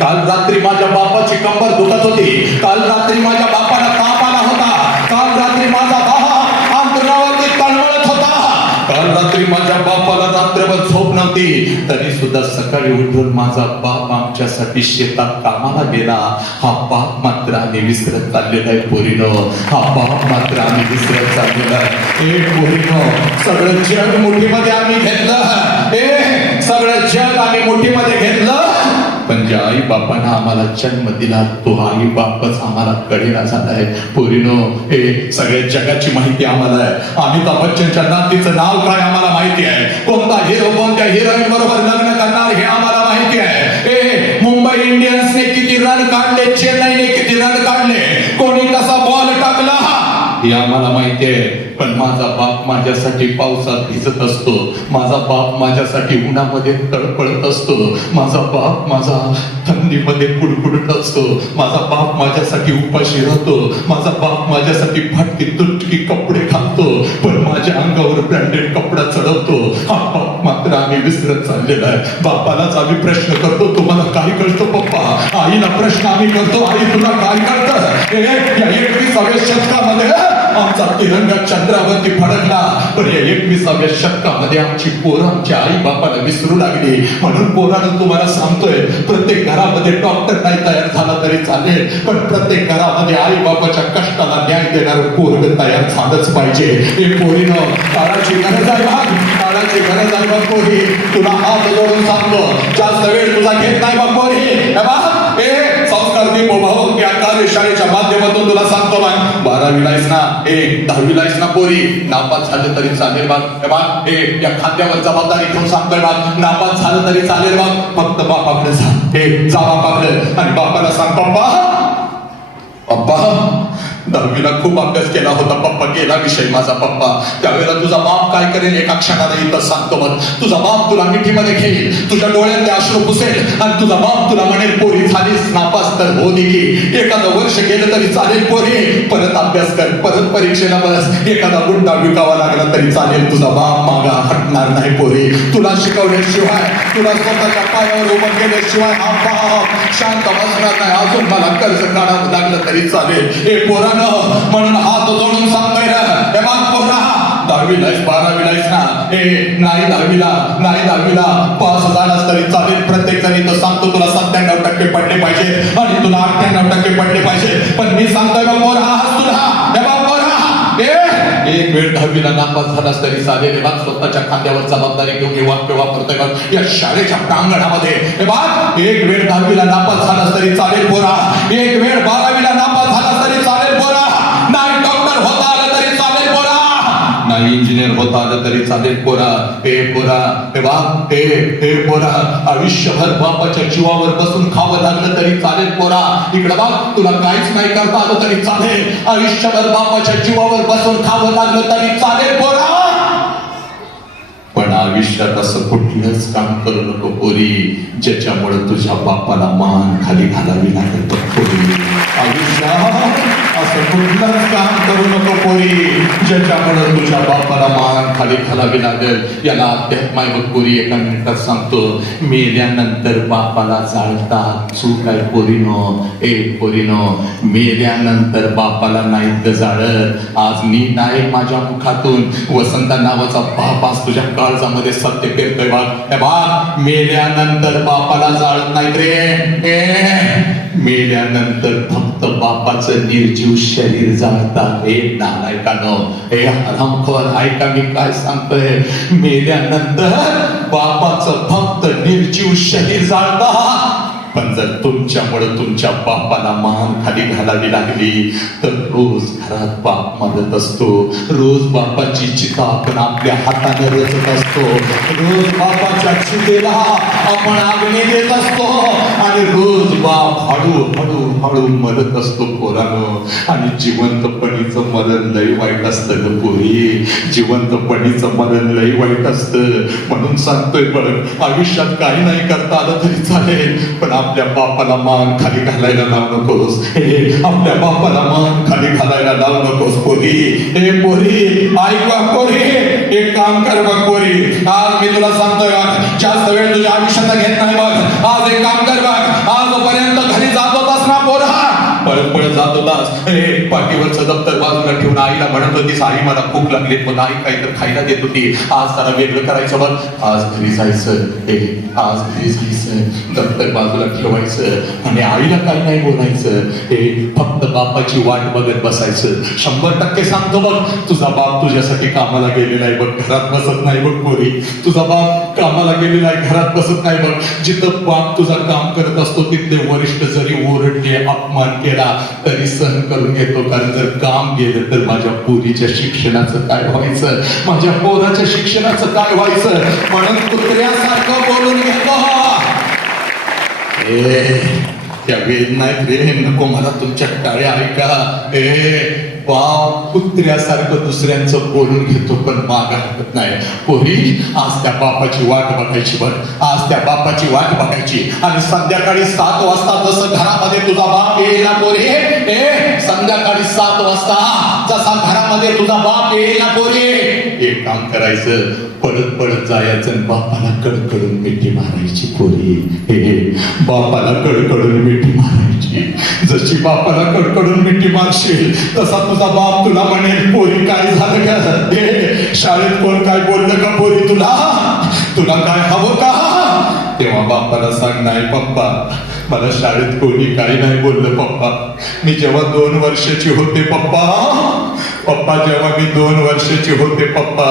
काल रात्री माझ्या बापाची कंबर दुखत होती. काल रात्री माझ्या बापाला ताप आला होता. काल रात्री माझा बाबा अंतरुणावरती तळमळत होता. काल रात्री माझ्या बापाला रात्रभर झोप नव्हती. तरी सुद्धा सकाळी उठून माझा बाप आमच्यासाठी शेतात कामाला गेला. हा बाप मात्र आम्ही विसरत चाललेला आहे पोरीनो. हा बाप मात्र आम्ही विसरत चाललेला आहे. पोरीनो, सगळं जग मुठीमध्ये आम्ही घेतलं. सगळं जग आम्ही मुठीमध्ये घेतलं. पण ज्या आई बापानं आम्हाला जन्म दिला तो आई बापच आम्हाला कडेला झालाय. पोरीनो, हे सगळ्या जगाची माहिती आम्हाला आहे. अमिताभ बच्चनच्या नातीचं नाव काय आम्हाला माहिती आहे. कोणता हिरो कोणत्या हिरोईन बरोबर लग्न करणार हे आम्हाला माहिती आहे. मुंबई इंडियन्सने किती रन काढले, चेन्नईने किती रन काढले, कोणी कसा बॉल टाकला हे आम्हाला माहिती आहे. पण माझा बाप माझ्यासाठी पावसात भिजत असतो. माझा बाप माझ्यासाठी उन्हामध्ये तळपळत असतो. माझा बाप माझा थंडीमध्ये कुडकुडत असतो. माझा बाप माझ्यासाठी उपाशी राहतो. माझा बाप माझ्यासाठी फाटकी तुटकी कपडे घालतो. पण माझ्या अंगावर ब्रँडेड कपडा चढवतो. हा बाप मात्र आम्ही विसरत चाललेला आहे. बापालाच आम्ही प्रश्न करतो, तुम्हाला काय कळतं पप्पा? आईला प्रश्न आम्ही करतो, आई तुला काय कळतं? या 21व्या शतकामध्ये आमचा तिरंगा चंद्रावरती फडकला, पण या 21व्या शतकामध्ये आमची पोरं आमच्या आई बापाला विसरू लागली. म्हणून पोरानं तुम्हाला सांगतोय, प्रत्येक घरामध्ये डॉक्टर नाही तयार झाला तरी चालेल, पण प्रत्येक घरामध्ये आई बापाच्या कष्टाला न्याय देणारं पोरग तयार झालंच पाहिजे. हे पोरीनं काळाची गरज आहे बघ, काळाची गरज आहे बघ पोरी. तुला हात जोडून सांगतो, जास्त वेळ तुझा घेत नाही बघ पोरी. हे बघ, हे संस्कार दीप भाऊ या कार्यशाळेच्या माध्यमातून तुला सांगतो बघ, 12वीला आहेस ना, 10वीला आहेस ना पोरी, नापास झालं तरी चालेल बघ. हे बघ, या खात्यावर जबाबदारी घेऊन सांगतोय बघ, नापास झालं तरी चालेल बघ, फक्त बापाकडे जा. जा बापाकडे आणि बापाला सांग, पप्पा पप्पा 10वीला खूप अभ्यास केला होता पप्पा, गेला विषय माझा पप्पा. त्यावेळेला तुझा बाप काय करेल एका क्षणाला इथं सांगतो बघ. तुझा बाप तुला मिठीमध्ये घेईल, तुझ्या डोळ्यातले अश्रू पुसेल आणि तुझा बाप तुला म्हणेल, पोरी झालीस नापास तर हो दे की, एखादं वर्ष गेलं तरी चालेल पोरी, परत अभ्यास कर, परत परीक्षेला बस, एखादा गुंडा विकावा लागला तरी चालेल, तुझा बाप मागा हटणार नाही पोरी. तुला शिकवल्याशिवाय, तुला स्वतःच्या पायावर उभं केल्याशिवाय हा बाप शांत बसणार नाही. अजून मला कर्ज काढावं लागलं तरी चालेल. हे पोरानं म्हणून हात जोडून सांगतोय ना, हे बघ पोरा, 10वीला आहेस 12वीला आहेस ना, नाही 10वीला पास झालास तरी चालेल. प्रत्येक जण इथं सांगतो तुला 97% पडले पाहिजे आणि तुला 98% पडले पाहिजे, पण मी सांगतोय बघ पोरा, हाच तुला, हे बघ पोरा, एक वेळ 10वीला नापास झालास तरी चालेल. हे बघ, स्वतःच्या खांद्यावर जबाबदारी घेऊन हे वाक्य वापरतोय बघ या शाळेच्या प्रांगणामध्ये. हे बघ, एक वेळ 10वीला नापास झालास तरी चालेल पोरा, एक वेळ 12वीला नापास झालास तरी चालेल पोरा, नाही डॉक्टर होता आलं तरी चालेल पोरा, नाही इंजिनियर होता आलं तरी चालेल पोरा. हे पोरा, हे बघ, हे पोरा, आयुष्यभर बापाच्या जीवावर बसून खावं लागलं तरी चालेल पोरा. इकडं बघ, तुला काहीच नाही करता आलं तरी चालेल, आयुष्यभर बापाच्या जीवावर बसून खावं लागलं तरी चालेल पोरा, पण आयुष्यात असं कुठलंच काम करू नको पोरी ज्याच्यामुळे तुझ्या बापाला मान खाली घालावी लागत पोरी. आयुष्यात असं कुठलंच काम करू नको पोरी ज्याच्यामुळे तुझ्या बापाला मान खाली घालावी लागेल. याला अध्यात्म आहे बघ पोरी. एका मिनिटात सांगतो, मेल्यानंतर बापाला जाळता चूक आहे पोरीनो. पोरीनो, मेल्यानंतर बापाला नाही जाळत. आज नीट आहे माझ्या मुखातून वसंत नावाचा बाप आज तुझ्या काळजामध्ये सत्य करतोय बघ. हे बघ, मेल्यानंतर बापाला जाळत नाही रे, मेल्यानंतर फक्त बापाचं निर्जीव शरीर जाळतात. हे नालायकानो, हे हरामखोर, ऐका मी काय सांगतोय. मेल्यानंतर बापाचं फक्त निर्जीव शरीर जाळतात, पण जर तुमच्यामुळे तुमच्या बापाला मान खाली घालावी लागली तर रोज घरात बाप मदत असतो, रोज बापाची चिता आपण आपल्या हाताने रचत असतो, रोज बापाच्या चितेला आपण अग्नी देत असतो आणि रोज बाप हळू हळू हळू मरत असतो पोरानो. आणि जिवंतपणीचं मरण लई वाईट असतं ग पोरी, जिवंतपणीचं मरण लई वाईट असतं. म्हणून सांगतोय बघ, आयुष्यात काही नाही करता आलं तरी चालेल, पण आपल्या बापाला मान खाली घालायला लावू नकोस. आपल्या बापाला मान खाली घालायला लावू नकोस पोरी. हे पोरी, ऐक पोरी, एक काम कर बघ पोरी. आज मी तुला सांगतोय बघ, जास्त वेळ तुझ्या आयुष्याचा घेत नाही बघ. आज एक काम कर बघ, आजपर्यंत घरी जात होतास ना पोरा, पळत पळत जात होतास, पाठीवरचं दप्तर बाजूला ठेवून आईला म्हणत होतीस, आई मला भूक लागली, पण आई काहीतरी खायला देत होती. आज जरा वेगळं करायचं बघ, आज घरी जायचं, आज घरी जायचं, दप्तर बाजूला ठेवायचं आणि आईला काही नाही बोलायचं. फक्त बापाची वाट बघत बसायचं. 100% सांगतो बघ, तुझा बाप तुझ्यासाठी कामाला गेलेला आहे बघ, घरात बसत नाही बघ पोरी. तुझा बाप कामाला गेलेला आहे, घरात बसत नाही बघ. जिथं बाप तुझा काम करत असतो तिथले वरिष्ठ जरी ओरडले, अपमान केला तरी सहन करून घेतो, कारण जर काम गेलं तर माझ्या पोरीच्या शिक्षणाचं काय व्हायचं, माझ्या पोराच्या शिक्षणाचं काय व्हायचं, म्हणून कुत्र्यासारखं बोलून घेतो. त्या वेदना रे, नको मला तुमच्या टाळ्या ऐका. बाप कुत्र्यासारखं दुसऱ्यांचं बोलून घेतो पण माग हटत नाही. पोरी, आज त्या बापाची वाट बघायची बघ, आज त्या बापाची वाट बघायची. आणि संध्याकाळी 7 वाजता जसं घरामध्ये तुझा बाप येईल ना पोरी, संध्याकाळी 7 वाजता जसा घरामध्ये तुझा बाप येईल ना पोरी, एक काम करायचं, पळत पळत जायचं आणि बापाला कडकडून मिठी मारायची पोरी. बापाला कडकडून मिठी मारायची. जशी बापाला कडकडून मिठी मारशील तसा तुझा बाप तुला म्हणेल पोरी काय झालं का शाळेत कोण काय बोललं का पोरी तुला तुला काय हवं का तेव्हा बापाला सांग नाही पप्पा मला शाळेत कोणी काही नाही बोललं पप्पा मी जेव्हा 2 वर्षाची होते पप्पा जेव्हा मी 2 वर्षाची होते पप्पा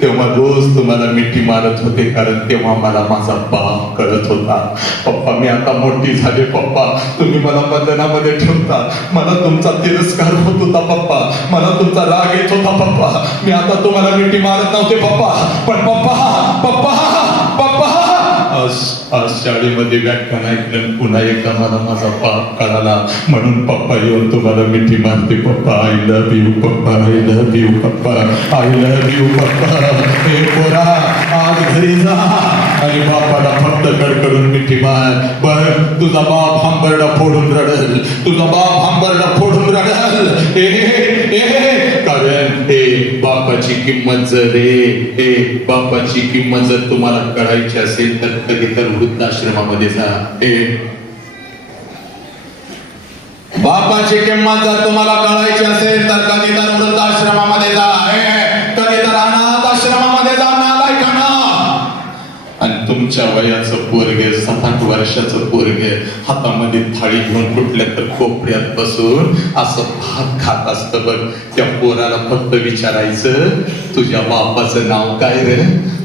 तेव्हा रोज तुम्हाला मिठी मारत होते कारण तेव्हा मला माझा बाप कळत होता पप्पा मी आता मोठी झाले पप्पा तुम्ही मला बंधनामध्ये ठेवता मला तुमचा तिरस्कार होत होता पप्पा मला तुमचा राग येत होता पप्पा मी आता तुम्हाला मिठी मारत नव्हते पप्पा पण पप्पा आज शाळेमध्ये व्याख्यान ऐकलं पुन्हा एकदा मला माझा बाप कळाला म्हणून पप्पा येऊन तुम्हाला मिठी मारते पप्पा आय लव्ह यू पप्पा आय लव्ह यू पप्पा आय लव्ह यू पप्पा हे पोरा आज घरी जा आणि बापाला फक्त कडकडून मिठी मार बर तुझा बाप हंबरडा फोडून रडल तुझा बाप हंबरडा फोडून रडल कारण हे बापाची किंमत जर बापाची किंमत जर तुम्हाला कळायची असेल तर कधी तर वृद्धाश्रमामध्ये जा बापाची किंमत जर तुम्हाला कळायची असेल तर कधी तर वृद्धाश्रमामध्ये जा कधी तर अनाथ आश्रमामध्ये जा नालायकांनो आणि तुमच्या वयाचं पोरगे 7-8 वर्षाचं पोरगे हातामध्ये थाळी घेऊन कुठल्या तर कोपऱ्यात बसून असं भात खात असतं बघ त्या पोराला फक्त विचारायचं तुझ्या बापाचं नाव काय रे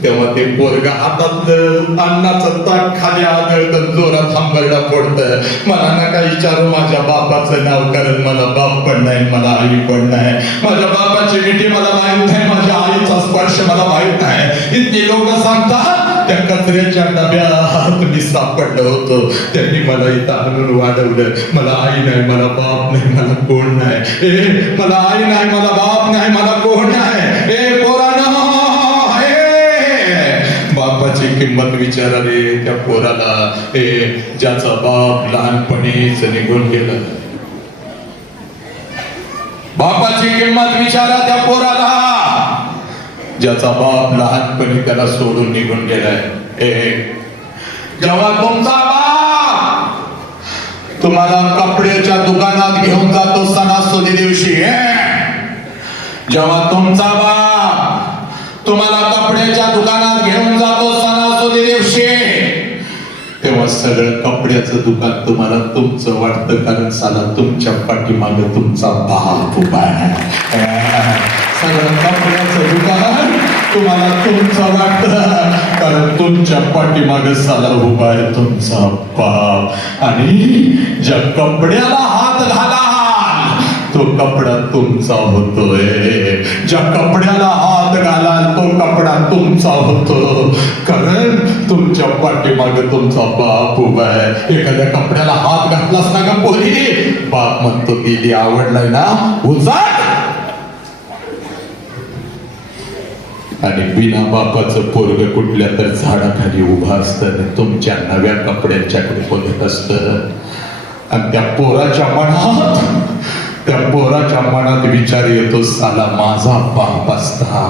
तेव्हा ते पोरग हातातलं अन्नाचं ताट खाली आदळतं जोरात हंबरडा फोडतं मला नका विचारू माझ्या बापाचं नाव कारण मला बाप पण नाही मला आई पण नाही माझ्या बापाची मिठी मला माहित नाही माझ्या आईचा स्पर्श मला माहित नाही इतकी लोक सांगतात त्या कचऱ्याच्या डब्यात मी सापडलो होतो त्यांनी मला इथं आणून वाढवलं मला आई नाही मला बाप नाही मला कोण नाही मला आई नाही मला बाप नाही मला कोण नाही पोरांनो बापाची किंमत विचारा रे त्या पोराला ज्याचा बाप लहानपणीच निघून गेला बापाची किंमत विचारा त्या पोराला ज्याचा बाप लहानपणी त्याला सोडून निघून गेलाय जेव्हा तुमचा बाप तुम्हाला कपड्याच्या दुकानात घेऊन जातो सणासुदी दिवशी जेव्हा तुमचा बाप तुम्हाला कपड्याच्या दुकानात घेऊन जातो सणासुदी दिवशी तेव्हा सगळं कपड्याचं दुकान तुम्हाला तुमचं वाटतं कारण साला तुमच्या पाठीमागे तुमचा बाप उभा आहे सगळं कपड्याचं दुकान तुम्हाला तुमचं वाटतं कारण तुमच्या पाठीमागे साला उभा आहे तुमचा बाप आणि ज्या कपड्याला हात घालाल तो कपडा तुमचा होतोय ज्या कपड्याला हात घालाल तो कपडा तुमचा होतो कारण तुमच्या पाठीमागे तुमचा बाप उभा आहे एखाद्या कपड्याला हात घातलास ना का पोरी बाप म्हणतो तिला आवडलाय ना उजाड आणि बिना बापाचं पोरग कुठल्या तर झाडाखाली उभा असतं तुमच्या नव्या कपड्यांच्याकडे बघत असतं आणि त्या पोराच्या मनात विचार येतो साला माझा बाप असता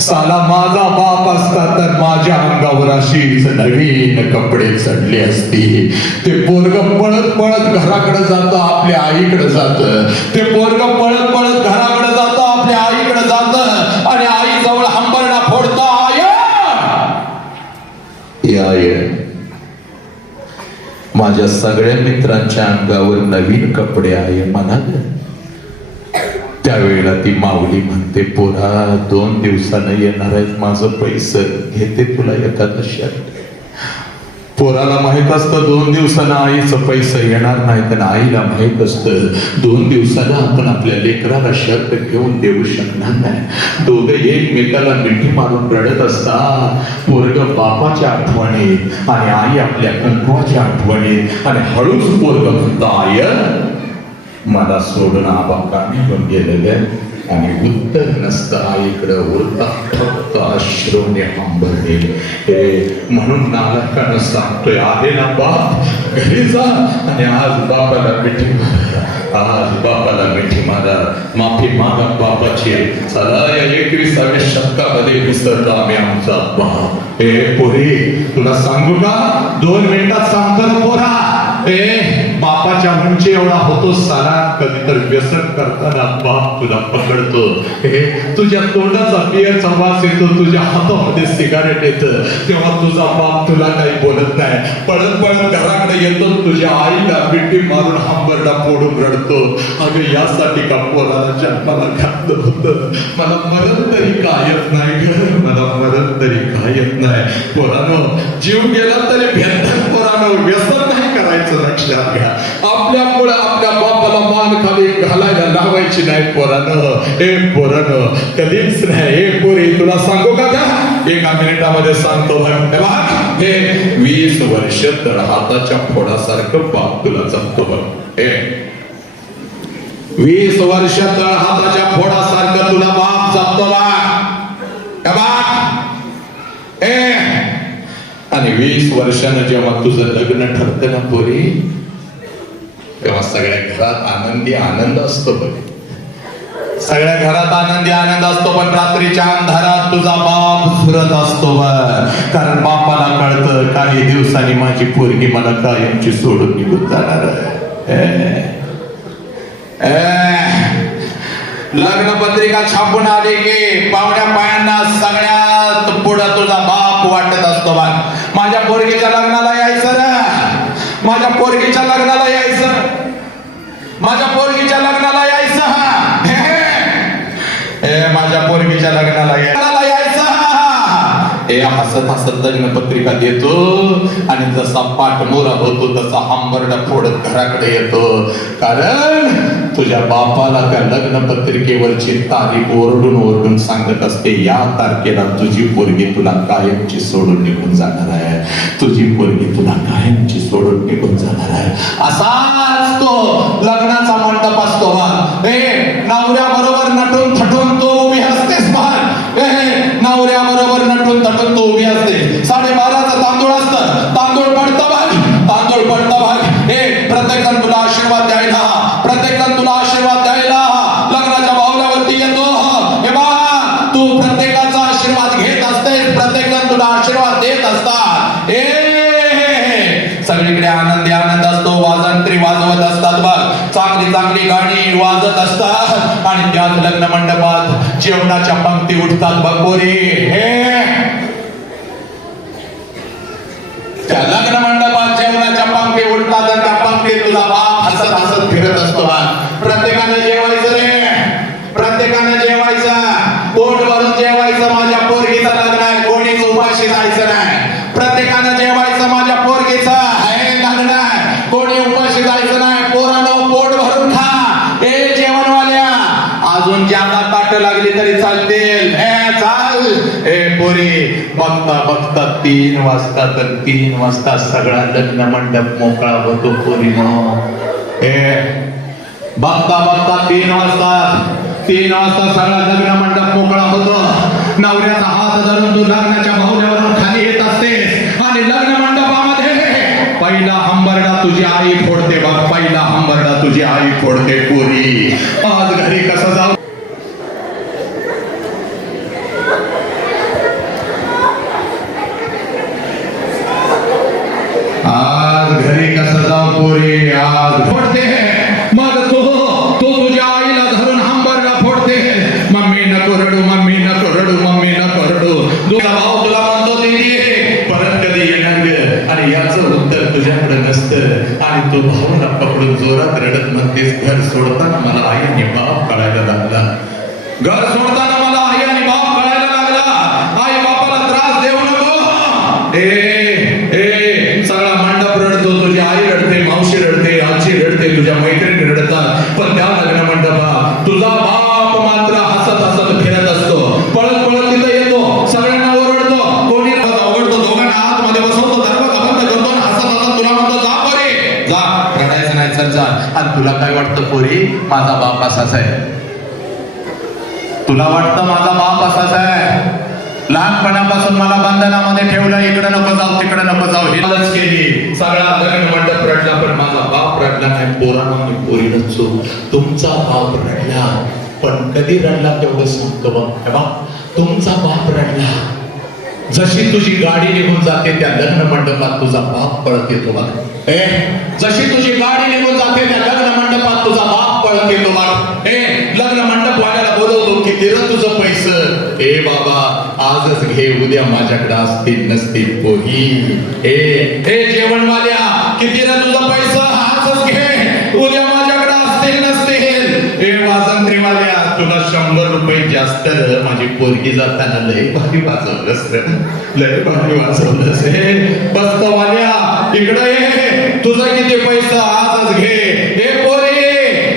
साला माझा बाप असता तर माझ्या अंगावर अशीच नवीन कपडे चढले असती ते पोरग पळत पळत घराकडे जातं आपल्या आईकडे जातं ते पोरग पळत पळत घराकडे जातं आपल्या आईकडे जातं आणि आई जवळ हंबरडा फोडतो आय माझ्या सगळ्या मित्रांच्या अंगावर नवीन कपडे आहे म्हणा त्यावेळेला ती माऊली म्हणते पोरा 2 दिवसानं येणार आहेत माझं पैसे घेते तुला एखादा शर्ट पोराला माहित असतं 2 दिवसानं आईचं पैसे येणार नाही तर आईला माहित असतं 2 दिवसानं आपण आपल्या लेकराला शर्ट घेऊन देऊ शकणार नाही दोघे एकमेकाला मिठी मारून रडत असतात पोरग बापाच्या आठवणीत आणि आई आपल्या कंकवाच्या आठवणीत आणि हळूच पोरग म्हणतो आय मला सोडून आबा का निघून गेलेले आणि उत्तर नसतं आईकडं उरता फक्त अश्रूने हंबरले. हे म्हणून नालायकानं सांगतोय आहे ना बाप, घरी जा आणि आज बापाला मिठी मारा, आज बापाला मिठी मारा, माफी मागा बापाची. चला या 21व्या शतकामध्ये विसरलो आम्ही आमचा बाप. हे पोरी तुला सांगू का, 2 मिनिटात सांगतो पोरा. बापाच्या म्हणजे एवढा होतो सारा, कधी तर व्यसन करताना बाप तुला पकडतो. तुझ्या तोंडाचा बियरचा वास येतो, तुझ्या हातामध्ये सिगारेट येतं, तेव्हा तुझा बाप तुला काही बोलत नाही. पळत पळत घराकडे येतो, तुझ्या आईला मिठी मारून हंबरडा फोडून रडतो. अगं यासाठी का पोराला जन्माला घातलं होतं, मला मरण तरी काय येत नाही ग, मला मरण तरी काय येत नाही. पोरानो जीव गेला तरी भेटत, पोरानो व्यसन नाही करायचं. लक्षात घ्या, आपल्यामुळे आपल्या बापाला मान खाली घालायला लावायची नाही पोरानं. हे पोरानं कधीच नाही. हे पोरी तुला सांगू का, 1 मिनिटामध्ये सांगतो. हे 20 वर्ष तर हाताच्या फोडासारखं बाप तुला जपतो बघ. 20 वर्ष तर हाताच्या फोडासारखं तुला बाप जपतो बघ. आणि 20 वर्षानं जेव्हा तुझं लग्न ठरतं ना पोरी, तेव्हा सगळ्या घरात आनंदी आनंद असतो बघ. सगळ्या घरात आनंदी आनंद असतो, पण रात्रीच्या अंधारात तुझा बाप झुरत असतो बघ. कारण बापाला कळतं काही दिवसांनी माझी पोरगी मला कायमची सोडून निघून जाणार आहे. लग्नपत्रिका छापून आली की पाहुण्या पायांना सगळ्यात पुढं तुझा बाप वाटत असतो बघ. माझ्या पोरगीच्या लग्नाला यायचं ना, माझ्या पोरगीच्या लग्नाला यायचं, माझ्या पोरगीच्या लग्नाला यायचं, माझ्या पोरगीच्या लग्नाला यायचं. हसत हसत लग्नपत्रिका देतो आणि जसा पाठमोरा होतो तसा हंबरडा फोडत घराकडे येतो. कारण तुझ्या बापाला त्या लग्नपत्रिकेवरची तारीख ओरडून ओरडून सांगत असते, या तारखेला तुझी पोरगी तुला कायमची सोडून निघून जाणार आहे, तुझी पोरगी तुला कायमची सोडून निघून जाणार आहे. असाच तो लग्नाचा मंडप असतो बघ. नवऱ्या बरोबर नटून थटून तो उभी असतेस बघ. नवऱ्या बरोबर नटून थटून तो उभी असते. 12:30चं तांदूळ असतं, तांदूळ पडतं बघ, तांदूळ पडतं बघ. प्रत्येक जण तुला आशीर्वाद द्यायला, प्रत्येक जण तुला आशीर्वाद द्यायला लग्नाच्या बाहुल्यावरती येतो. हे बा तू प्रत्येकाचा आशीर्वाद घेत असतेस, प्रत्येक जण तुला आशीर्वाद देत असतात. सगळीकडे आनंदी आनंद असतो, वाजंत्री वाजवत असतात बघ, चांगली चांगली गाणी वाजत असतात. आणि त्याच लग्न मंडपात जेवणाच्या पंक्ती उठतात बघ पोरी. त्या लग्न मंडपात जेवणाच्या पंक्ती उठतात आणि त्या पंक्तीत तुझा बाप हसत हसत फिरत असतो. प्रत्येकानं जेवायचं रे, प्रत्येकानं जेवायचं, पोट भरून जेवायचं. माझ्या पोरगीचं लग्न आहे, कोणीच उपाशी जायचं नाही. प्रत्येकानं जेवायचं, माझ्या पोरगीचं आहे लग्न आहे, कोणी उपाशी जायचं नाही. पोरानं पोट भरून खा. जेवणवाल्या अजून ज्यादा ताट लागली तरी चालतील, चाल. पोरी बघता बघता 3 वाजता तर 3 वाजता सगळा लग्न मंडप मोकळा होतो पोरी. बघता बघता 3 वाजता सगळा लग्न मंडप मोकळा होतो. नवऱ्याचा हात धरून तू लग्नाच्या बाहुल्यावरून खाली येत असते आणि लग्न मंडपामध्ये पहिला हंबरडा तुझी आई फोडते बघ, पहिला हंबरडा तुझी आई फोडते पोरी. आज घरी कसं जाऊ, आज घरी कसं जाऊ पोरी, आज फोडते. मग तू तुझ्या आईला धरून हंबरडा फोडते. मम्मी नको रडू, मम्मी नको रडू, मम्मी नको रडू. तुझा भाऊ तुला म्हणतो परत कधी येणार ग, आणि याचं उत्तर तुझ्याकडे नसतं. आणि तू भाऊला पकडून जोरात रडत म्हणतेस, घर सोडताना मला आई आणि बाप कळायला लागला, घर सोडताना मला आई आणि बाप कळायला लागला. आई बापाला त्रास देऊ नको. सगळा मंडप रडतो, तुझी आई रडते, मावशी रडते, आजी रडते, तुझ्या मैत्रिणी रडतात. पण त्या लग्न मंडपात तुझा बाप मात्र हसत हसत फिरत असतो. पळत पळत तिथं येतो, सगळ्यांना ओरडतो, कोणी ओरडतो, दोघांना आतमध्ये बसवतो, दरवाजा बंद करतो, हसत हसत तुला म्हणतो, जा पोरी जा, रडायचं नाही, चल जा. आणि तुला काय वाटतं पोरी, माझा बाप असाच आहे. तुला वाटतं माझा बाप असाच आहे? लहानपणापासून मला बंधनामध्ये ठेवलं, इकडे नको जाऊ तिकडे नको जाऊ, ही मदत केली, सगळा लग्न मंडप रडला, पण माझा बाप रडला नाही. पोरांना आणि पोरीनं चूक, तुमचा बाप रडला, पण कधी रडला तेवढं सांगतो बा. तुमचा बाप रडला, जशी तुझी गाडी निघून जाते त्या लग्न मंडपात तुझा बाप पळत येतो बघ. जशी तुझी गाडी निघून जाते त्या लग्न मंडपात तुझा बाप पळत येतो बघ. लग्न मंडप वाल्याला बोलवतो, किती रे तुझं पैसं? ए बाबा, आजच घे, उद्या माझ्याकडे असतील नसतील पोही. हे जेवणवाल्या, किती रे तुझं पैसं? आजच घे, उद्या माझ्याकडे असतील नसतील. हे वाजंत्रीवाल्या, तुला 100 रुपये जास्त र, माझी पोरगी जाताना लय भारी वाजवलंस रे, लय भारी वाजवलंस. हे बस्तवाल्या, इकडे ये, तुझं किती पैसा? आजच घे. हे पोरी,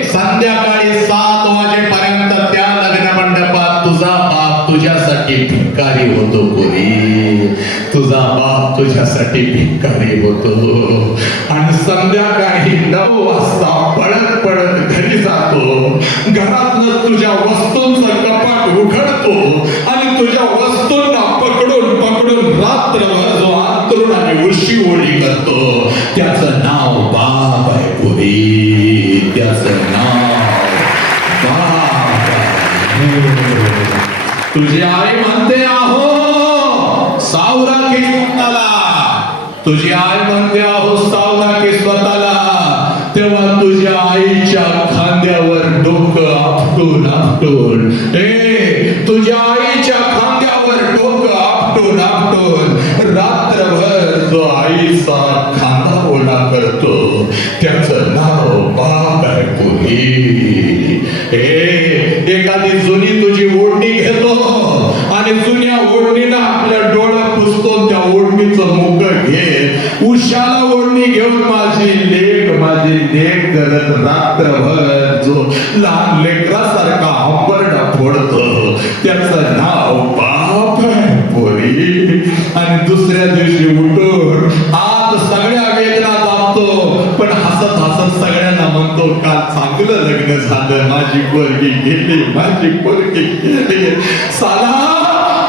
संध्याकाळी 7 वाजेपर्यंत त्या लग्न मंडपात तुझा बाप तुझ्यासाठी भिकारी होतो. पोरी, तुझा बाप तुझ्यासाठी भिकारी होतो. आणि संध्याकाळी 9 वाजता पळत पळत घरी जातो. घरातनं तुझ्या वस्तूंचं कपाट उघडतो आणि तुझ्या वस्तूंना पकडून पकडून रात्रभर जो अंतरुण आणि उशी ओढी करतो, त्याचं नाव बाप आहे. पुरी, त्याचं नाव बाप आहे. तुझी आई म्हणते, आहो सावरा की स्वतःला, तुझी आई म्हणते, आहो सावरा की स्वतःला. तेव्हा तुझ्या आईच्या खांद्यावर डोकं आपटून आपटून, तुझ्या आईच्या खांद्यावर डोकं आपटून आपटून रात्रभर जो आईचा खांदा ओला करतो, त्याचं नाव बाप आहे. पुरी, एखादी जुनी तुझी ओढणी घेतो आणि जुन्या ओढणीनं आपल्या डोळा पुसतो, त्या ओढणीचं मुख घे, उशाला ओढणी घेऊन माझी लेक करत रात्रभर जो लहान लेकरासारखा हंबरडा फोडतो, त्याचं नाव बाप आहे. पोरी, आणि दुसऱ्या दिवशी उठून आज सगळ्या वेदना दाबतो, पण हसत हसत सगळ्यांना म्हणतो, काल चांगलं लग्न झालं, माझी पोरगी गेली, माझी पोरगी गेली. साला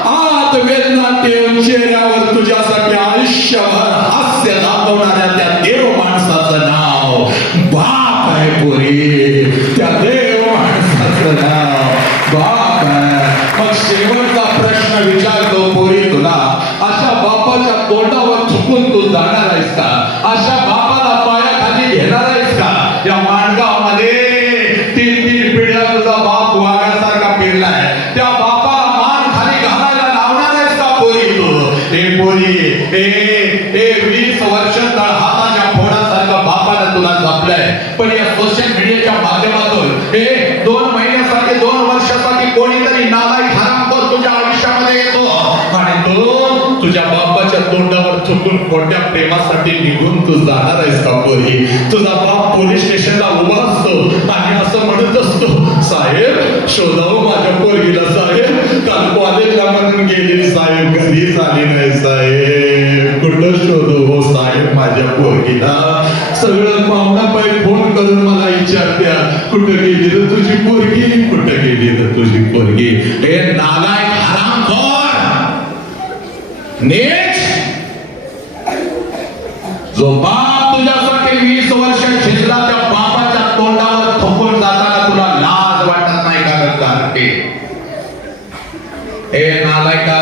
आत वेदना ठेवून चेहऱ्यावर तुझ्यासाठी आयुष्यभर हास्य दाखवणाऱ्या त्या देव माणसाचं नाव बाप आहे. पोरी, त्या देव माणसाचं नाव बाप आहे. मग शेवटचा प्रश्न विचारतो पोरी तुला, अशा बापाच्या तोंडावर चुकून तू जाणार आहेस का? अशा बापाला पायाखाली घेणार आहेस का? या माणगावमध्ये 3 पिढ्या तुझा बाप वाघासारखा फिरलाय, त्या बापाला मान खाली घालायला लावणार आहेस का पोरी तू? हे पोरी, 20 वर्ष हाताच्या फोडासारखा बापाला तुला जपलाय, पण या सोशल मीडियाच्या माध्यमातून 2 महिन्यासाठी 2 वर्षासाठी कोणीतरी नालायक हरामखोर तुझ्या आयुष्यामध्ये येतो आणि तो तुझ्या बापाच्या तोंडावर चुकून खोट्या प्रेमासाठी निघून तू जाणार आहेस का पोरी? तुझा बाप पोलीस स्टेशनला उभा असतो आणि असं म्हणत असतो, साहेब शोधावं माझ्या पोरगीला, साहेब काल कॉलेजला म्हणून गेली, साहेब घरी झाली नाही, साहेब कुठं शोधू हो साहेब माझ्या पोरगीला? सगळं पाहुणाबाई फोन करून मला विचारत्या, कुठं गेली तर तुझी पोरगी, कुठं गेली तर तुझी पोरगी. हे नालायक हरामखोर, नीच, जो बाप तुझ्यासाठी 20 वर्ष झिजला, त्या बापाच्या तोंडावर थोपून जाताना तुला लाज वाटत नाही का? हे नालायका,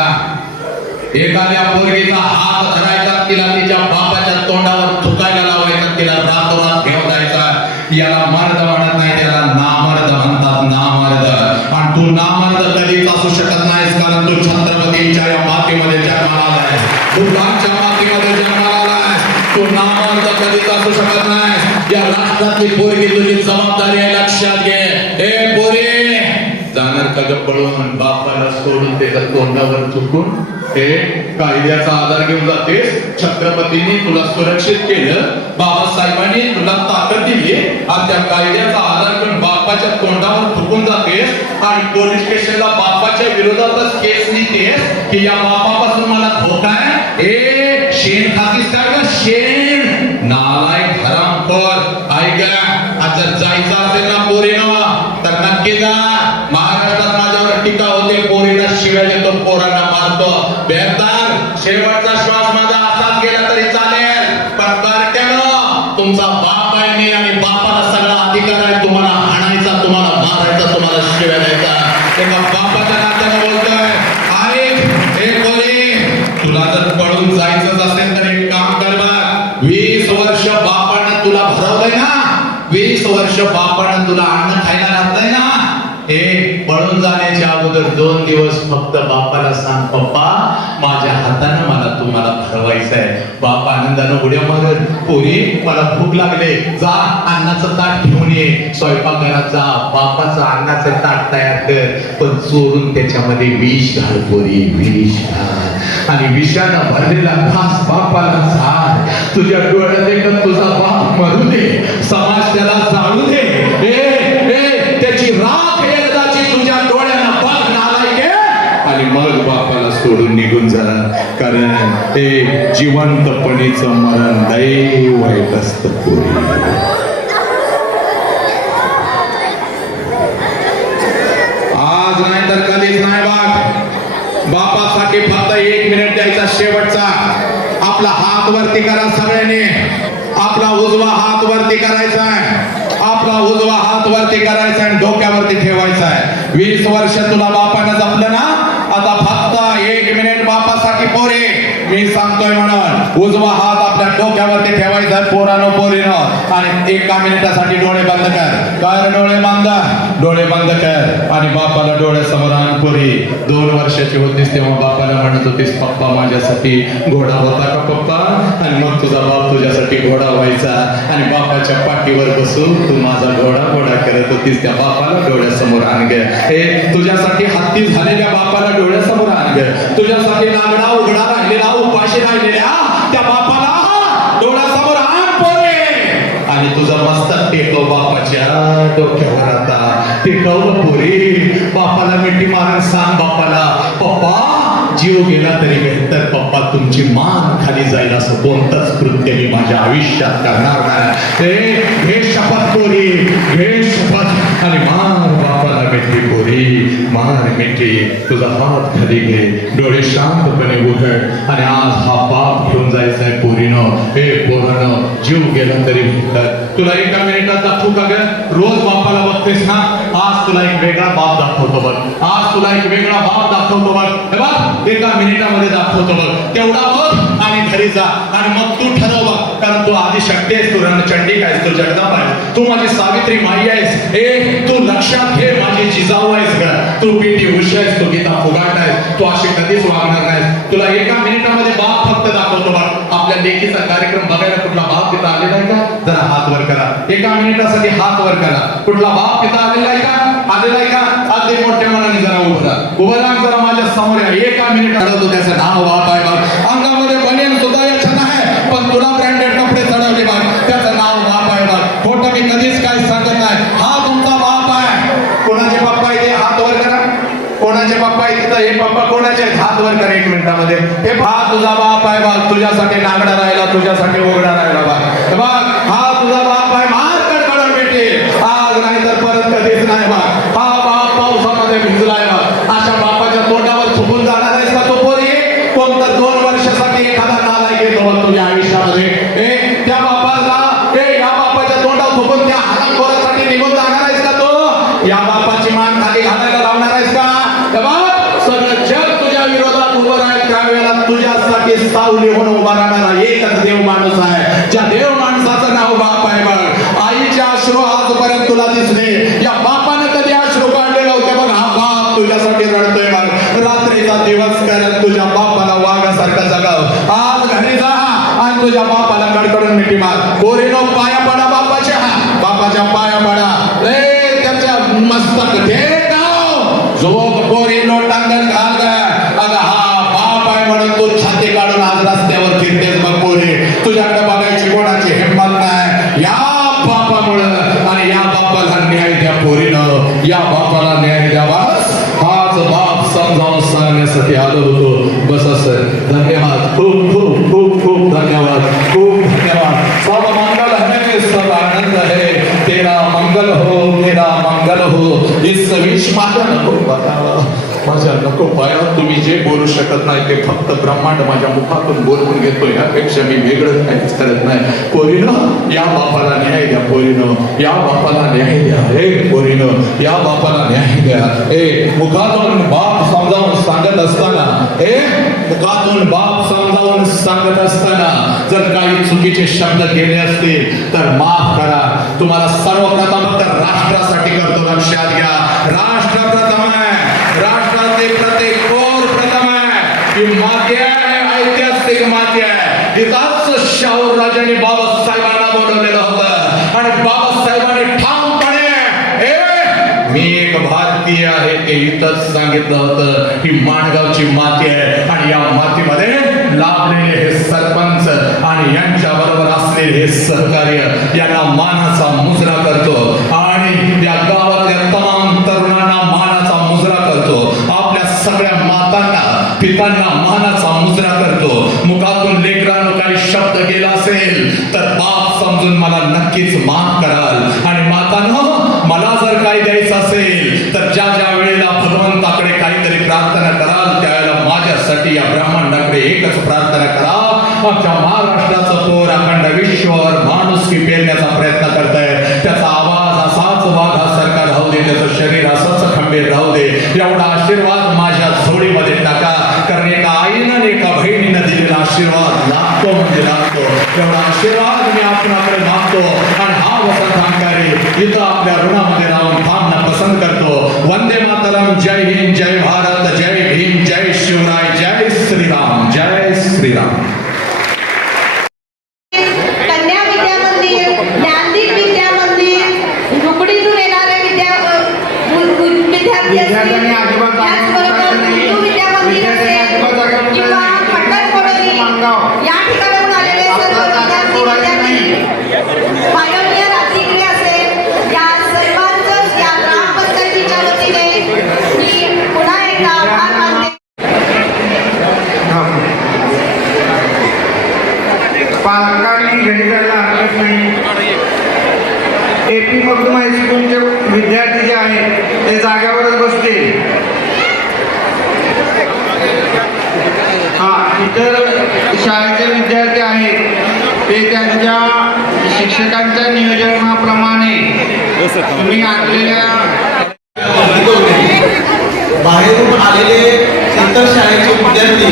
एखाद्या पोरगीचा हात धरायचा, तिला तिच्या बापाच्या तोंडावर थुकायला लावायचा, तिला रातोरात घेऊन जायचा. याला मर्द म्हणत नाही, त्याला नामर्द म्हणतात, नामर्द. आणि तू नामर्द कधीच असू शकत नाहीस, कारण तू छत्रपतींच्या या मातीमध्ये जन्माला आलाय, बुद्धांच्या मातीमध्ये जन्माला आलाय. तू नामर्द कधीच असू शकत नाहीस. या राष्ट्रातली पोरगी तुझी जबाबदारी आहे, लक्षात घे. हे पोरी, जाणार का ग पळून बापाला सोडून त्याच्या तोंडावर चुकून? हे कायद्याचा आधार घेऊन जातेस. छत्रपतींनी तुला सुरक्षित केलं, बाबासाहेबांनी तुला ताकद दिली आणि त्या कायद्याचा आधार घेऊन बापाच्या तोंडावर थुकून जातेस आणि पोलीस स्टेशनला बापाच्या विरोधातच केस लिहितेस की या बापापासून मला धोका आहे. शेण खातीस का ग? शेण, नालायक हरामखोर. ऐक, आज जर जायचं असेल ना पोरीनो तर नक्की जा. महाराष्ट्रात माझ्यावर टीका शेवटचा श्वास माझा असाच गेला तरी चालेल, पण कार्ट्यानं तुमचा बाप आहे मी आणि बापाला सगळा अधिकार आहे तुम्हाला हाणायचा, तुम्हाला मारायचा, तुम्हाला शिव्या द्यायचा. एका बापाच्या नात्यानं बोलतोय, अरे हे कोणी तुला जर पळून जायचंच असेल तर एक काम कर बघ, 20 वर्ष बापानं तुला भरवलंय ना, 20 वर्ष बापानं तुला अन्न खायला घातलंय ना, हे पळून जाण्याच्या अगोदर 2 दिवस फक्त बापाला सांग, पप्पा माझ्या हातानं मला तुम्हाला भरवायचंय. बाप आनंदानं उड्या मारत, पोरी मला भूक लागले, जा अन्नाचं ताट घेऊन ये, स्वयंपाकघरात जा, बापाचं अन्नाचं ताट तयार कर, पण चोरून त्याच्यामध्ये विष घाल पोरी, विष घाल आणि विषानं भरलेला घास बापाला झाड, तुझ्या डोळ्यात एकच तुझा बाप मरू दे, समाज त्याला जाळू दे, त्याची राख एकदाची तुझ्या डोळ्यानं बघ नालायके, आणि मग बापाला सोडून निघून जा, कारण ते जिवंतपणीचं मरण लय वाईट असतं पोरी. आज नाही तर कधीच नाही बाप, बापासाठी फक्त 1 मिनिट द्यायचा शेवटचा. आपला हात वरती करा सगळ्यांनी, आपला उजवा हात वरती करायचा आहे, आपला उजवा हात वरती करायचा आणि डोक्यावरती ठेवायचा आहे. 20 वर्ष तुला बापानं जपलं ना, आता फक्त 1 मिनिट बापासाठी पोरे, मी सांगतोय म्हणून उजवा हात आपल्या डोक्यावरती ठेवायचा पोरानो पोरीनो, आणि 1 मिनिटासाठी डोळे बंद कर, काय डोळे बंद, डोळे बंद कर आणि बापाला डोळ्यासमोर आण पोरी. 2 वर्षाची होतीस तेव्हा बापाला म्हणत होतीस, पप्पा माझ्यासाठी घोडा होता का पप्पा, आणि मग तुझा बाप तुझ्यासाठी घोडा व्हायचा आणि बापाच्या पाठीवर बसून तू माझा घोडा घोडा करत होतीस. त्या बापाला डोळ्यासमोर आण ग, हे तुझ्यासाठी हत्ती झालेल्या बापाला डोळ्यासमोर आण ग, तुझ्यासाठी लागडा उघडा राहिलेला उपाशी राहिलेल्या त्या बापाला डोळ्यासमोर आण पोरे, आणि तुझा मस्तक टेकव बापाच्या डोक्यावर. आता टेकवलं पोरी, बापाला मिठी मारून सांग बापाला, पप्पा जीव गेला तरी बेहतर पप्पा तुमची मान खाली जाईल असं कोणतंच कृत्य मी माझ्या आयुष्यात करणार नाही. घे शपथ पोरी, घे शपथ आणि मार बापाला मिठी पोरी, मार मिठी. तुझा हात खाली घे, डोळे शांतपणे उघड आणि आज हा बाप घेऊन जायचा आहे पोरीनं. हे पोरानं जीव गेला तरी बेहतर. तुला 1 मिनिटात दाखवू का ग, रोज बापाला बघतेस ना, आज तुला एक वेगळा बाप दाखवतो बघ, आज तुला एक वेगळा बाप दाखवतो बघ, हे बघ 1 मिनिटामध्ये दाखवतो बघ, तेवढा बघ आणि घरी जा आणि मग तू ठरव बघ, कारण तू आधी शक्ती आहेस, तू रणचंडी आहेस, तू जगदंबा आहेस, तू माझी सावित्री माई आहेस, हे तू लक्षात घे, माझी जिजाऊ आहेस ग, तू पीटी उषा आहेस, तू गीता फुगाट आहेस, तू अशी कधीच वागणार नाहीस. तुला 1 मिनिटामध्ये बाप फक्त दाखवतो बघ. आपल्या लेखीचा कार्यक्रम बघायला कुठला बाप तिथं आलेला आहे का, जरा हात वर करा, 1 मिनिटासाठी हात वर करा. कुठला बाप तिथं आलेला आहे का, आलेला आहे का, अगदी मोठ्या मनाने जरा उभं राहा, उभं राहा जरा माझ्या समोर. 1 मिनिट आढळतो, त्याचं नाव बाप आहे बघ, अंगामध्ये बनेन सुद्धा याच्या नाही, पण तुला ब्रँडेड कपडे चढवले बघ, त्याचं नाव बाप आहे बघ. खोटं मी कधीच काही सांगत नाही, हा तुमचा बाप आहे. कोणाचे पप्पा आहे ते हात वर करा, कोणाचे पप्पा आहे तिथं, हे पप्पा कोणाचे हात वर करा 1 मिनिटामध्ये. हे हा तुझा बाप आहे बघ, तुझ्यासाठी नागडा राहिला, तुझ्यासाठी उघडा राहिला बघ, हा तुझा बाप आहे. मार कडकडून भेटे, आज नाही तर परत कधीच नाही बघ. हा बाप पावसामध्ये भिजलाय बघ, अशा बापाच्या तोंडावर चुकून जाणार आहेस का तो पोरी, कोणतं 2 वर्षासाठी एखादा नालायक येतो तुझ्या आयुष्यामध्ये, त्या बापाला या बापाच्या तोंडावर चुकून त्या हरामखोरासाठी निघून जाणार आहेस का तो, या बापाची मान खाली घालायला लावणार आहेस का. सगळं जग तुझ्या विरोधात उभं राहील, त्यावेळेला तुझ्यासाठी सावली म्हणून उभा राहणारा एकच देव माणूस आहे, ज्या देव माणसाचं नाव बाप आहे बघ. आईचे अश्रू आजपर्यंत तुला दिसले, या बापानं कधी अश्रू काढले नव्हते बघ, हा बाप तुझ्यासाठी रडतोय बघ. रात्रीचा दिवस करत तुझ्या बापाला वाघासारखं जगाव. आज घरी जा आणि तुझ्या बापाला कडकडून मिठी मार. पोरीनो पाया पडा बापाच्या, बापाच्या पाया पडा, त्याच्या मस्तक टेकाव. झोप पोरीनो टांगण घाल ग, अगं हा बाप आहे म्हणून तू छाती काढून आज रस्त्यावर फिरतेस बघ पोरी. तुझ्याकडे बघायची कोणाची हिंमत नाही, या बापामुळं. आणि या बापाला न्याय द्या पोरीनं, या बापाला न्याय द्यावा. हाच बाप समजावून सांगण्यासाठी आलो होतो. बस सर, धन्यवाद, खूप खूप खूप खूप धन्यवाद, खूप धन्यवाद. सब मंगल है, सब आनंद है, तेरा मंगल हो, तेरा मंगल हो. इस विश्व माझ्या नको बघावा, माझ्या नको पाया तुम्ही जे बोलू शकत नाही ते फक्त ब्रह्मांड माझ्या मुखातून बोलून घेतो, यापेक्षा मी वेगळं काहीच करत नाही. पोरीनं या बापाला न्याय द्या, पोरीनं या बापाला न्याय द्या, हे पोरीनं या बापाला न्याय द्या. मुखातून बाप समजावून सांगत असताना, मुखातून बाप समजावून सांगत असताना जर काही चुकीचे शब्द गेले असतील तर माफ करा. तुम्हाला सर्वप्रथम तर राष्ट्रासाठी करतो, लक्षात घ्या. राष्ट्र प्रथम आहे, राष्ट्राचे प्रत्येक कोर प्रथम आहे. ही माती आहे, ऐतिहासिक माती आहे. इथंच शाहू राजांनी बाबासाहेबांना बोलवलेलं होतं आणि बाबासाहेबांनी ठामपणे मी एक भारतीय आहे ते इथंच सांगितलं होतं. ही माणगावची माती आहे आणि या मातीमध्ये लाभलेले हे सरपंच आणि यांच्या बरोबर असलेले हे सहकार्य यांना मानाचा मुजरा करतो आणि या गावातल्या तमाम तरुणांना मानाचा मुजरा करतो. आपल्या सगळ्या मातांना पितांना मानाचा मुजरा करतो. मुखातून लेकरानं काही शब्द गेला असेल तर बाप समजून मला नक्कीच माफ कराल. आणि मातांनो, मला जर काही द्यायचं असेल तर ज्या ज्या वेळेला भगवंताकडे काहीतरी प्रार्थना कराल त्यावेळेला माझ्यासाठी या ब्रह्मांडाकडे एकच प्रार्थना करा. आमच्या महाराष्ट्राचं पोर अखंड विश्वावर माणुसकी पेरण्याचा प्रयत्न करताय. त्याचा आवाज असाच वाघासारखा राहू दे, त्याचं शरीर असंच खंबीर राहू दे. एवढा आशीर्वाद माझ्या झोळीमध्ये टाका, कारण एका आईनं एका बहिणीनं दिलेला आशीर्वाद लागतो म्हणजे लागतो. एवढा आशीर्वाद मी आपणाकडे मागतो आणि हा वसंत अंगारे इथं आपल्या ऋणामध्ये राहून थांबणं पसंत करतो. वंदे मातरम. जय हिंद, जय भारत, जय भीम, जय शिवराय, जय श्रीराम, जय श्रीराम. कन्या विद्या मंदिर, ज्ञानदीप विद्या मंदिर, ढोकळीतून येणारे विद्यार्थी असतील, त्याचबरोबर हिंदू विद्या मंदिर असेल किंवा पट्टण कॉलनी या ठिकाणाहून आलेले सर्व विद्यार्थी विद्यार्थी, पायोनियर अतिथी असेल, या सर्वांचं या ग्रामपंचायतीच्या वतीने मी पुन्हा एकदा आभार मानते. पालकांनी घरी जायला हरकत नाही. एपी मखदूम हायस्कूलचे विद्यार्थी जे आहेत ते जाग्यावरच बसतील. इतर शाळेचे विद्यार्थी आहेत ते त्यांच्या शिक्षकांच्या नियोजनाप्रमाणे तुम्ही आणलेल्या बाहेरून आलेले इतर शाळेचे विद्यार्थी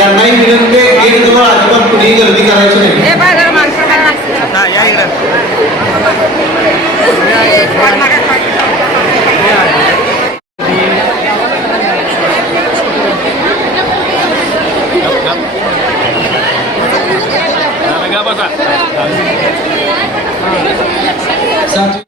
यांनाही विनंती आहे, गेटजवळ अजिबात कुणीही गर्दी करायची नाही.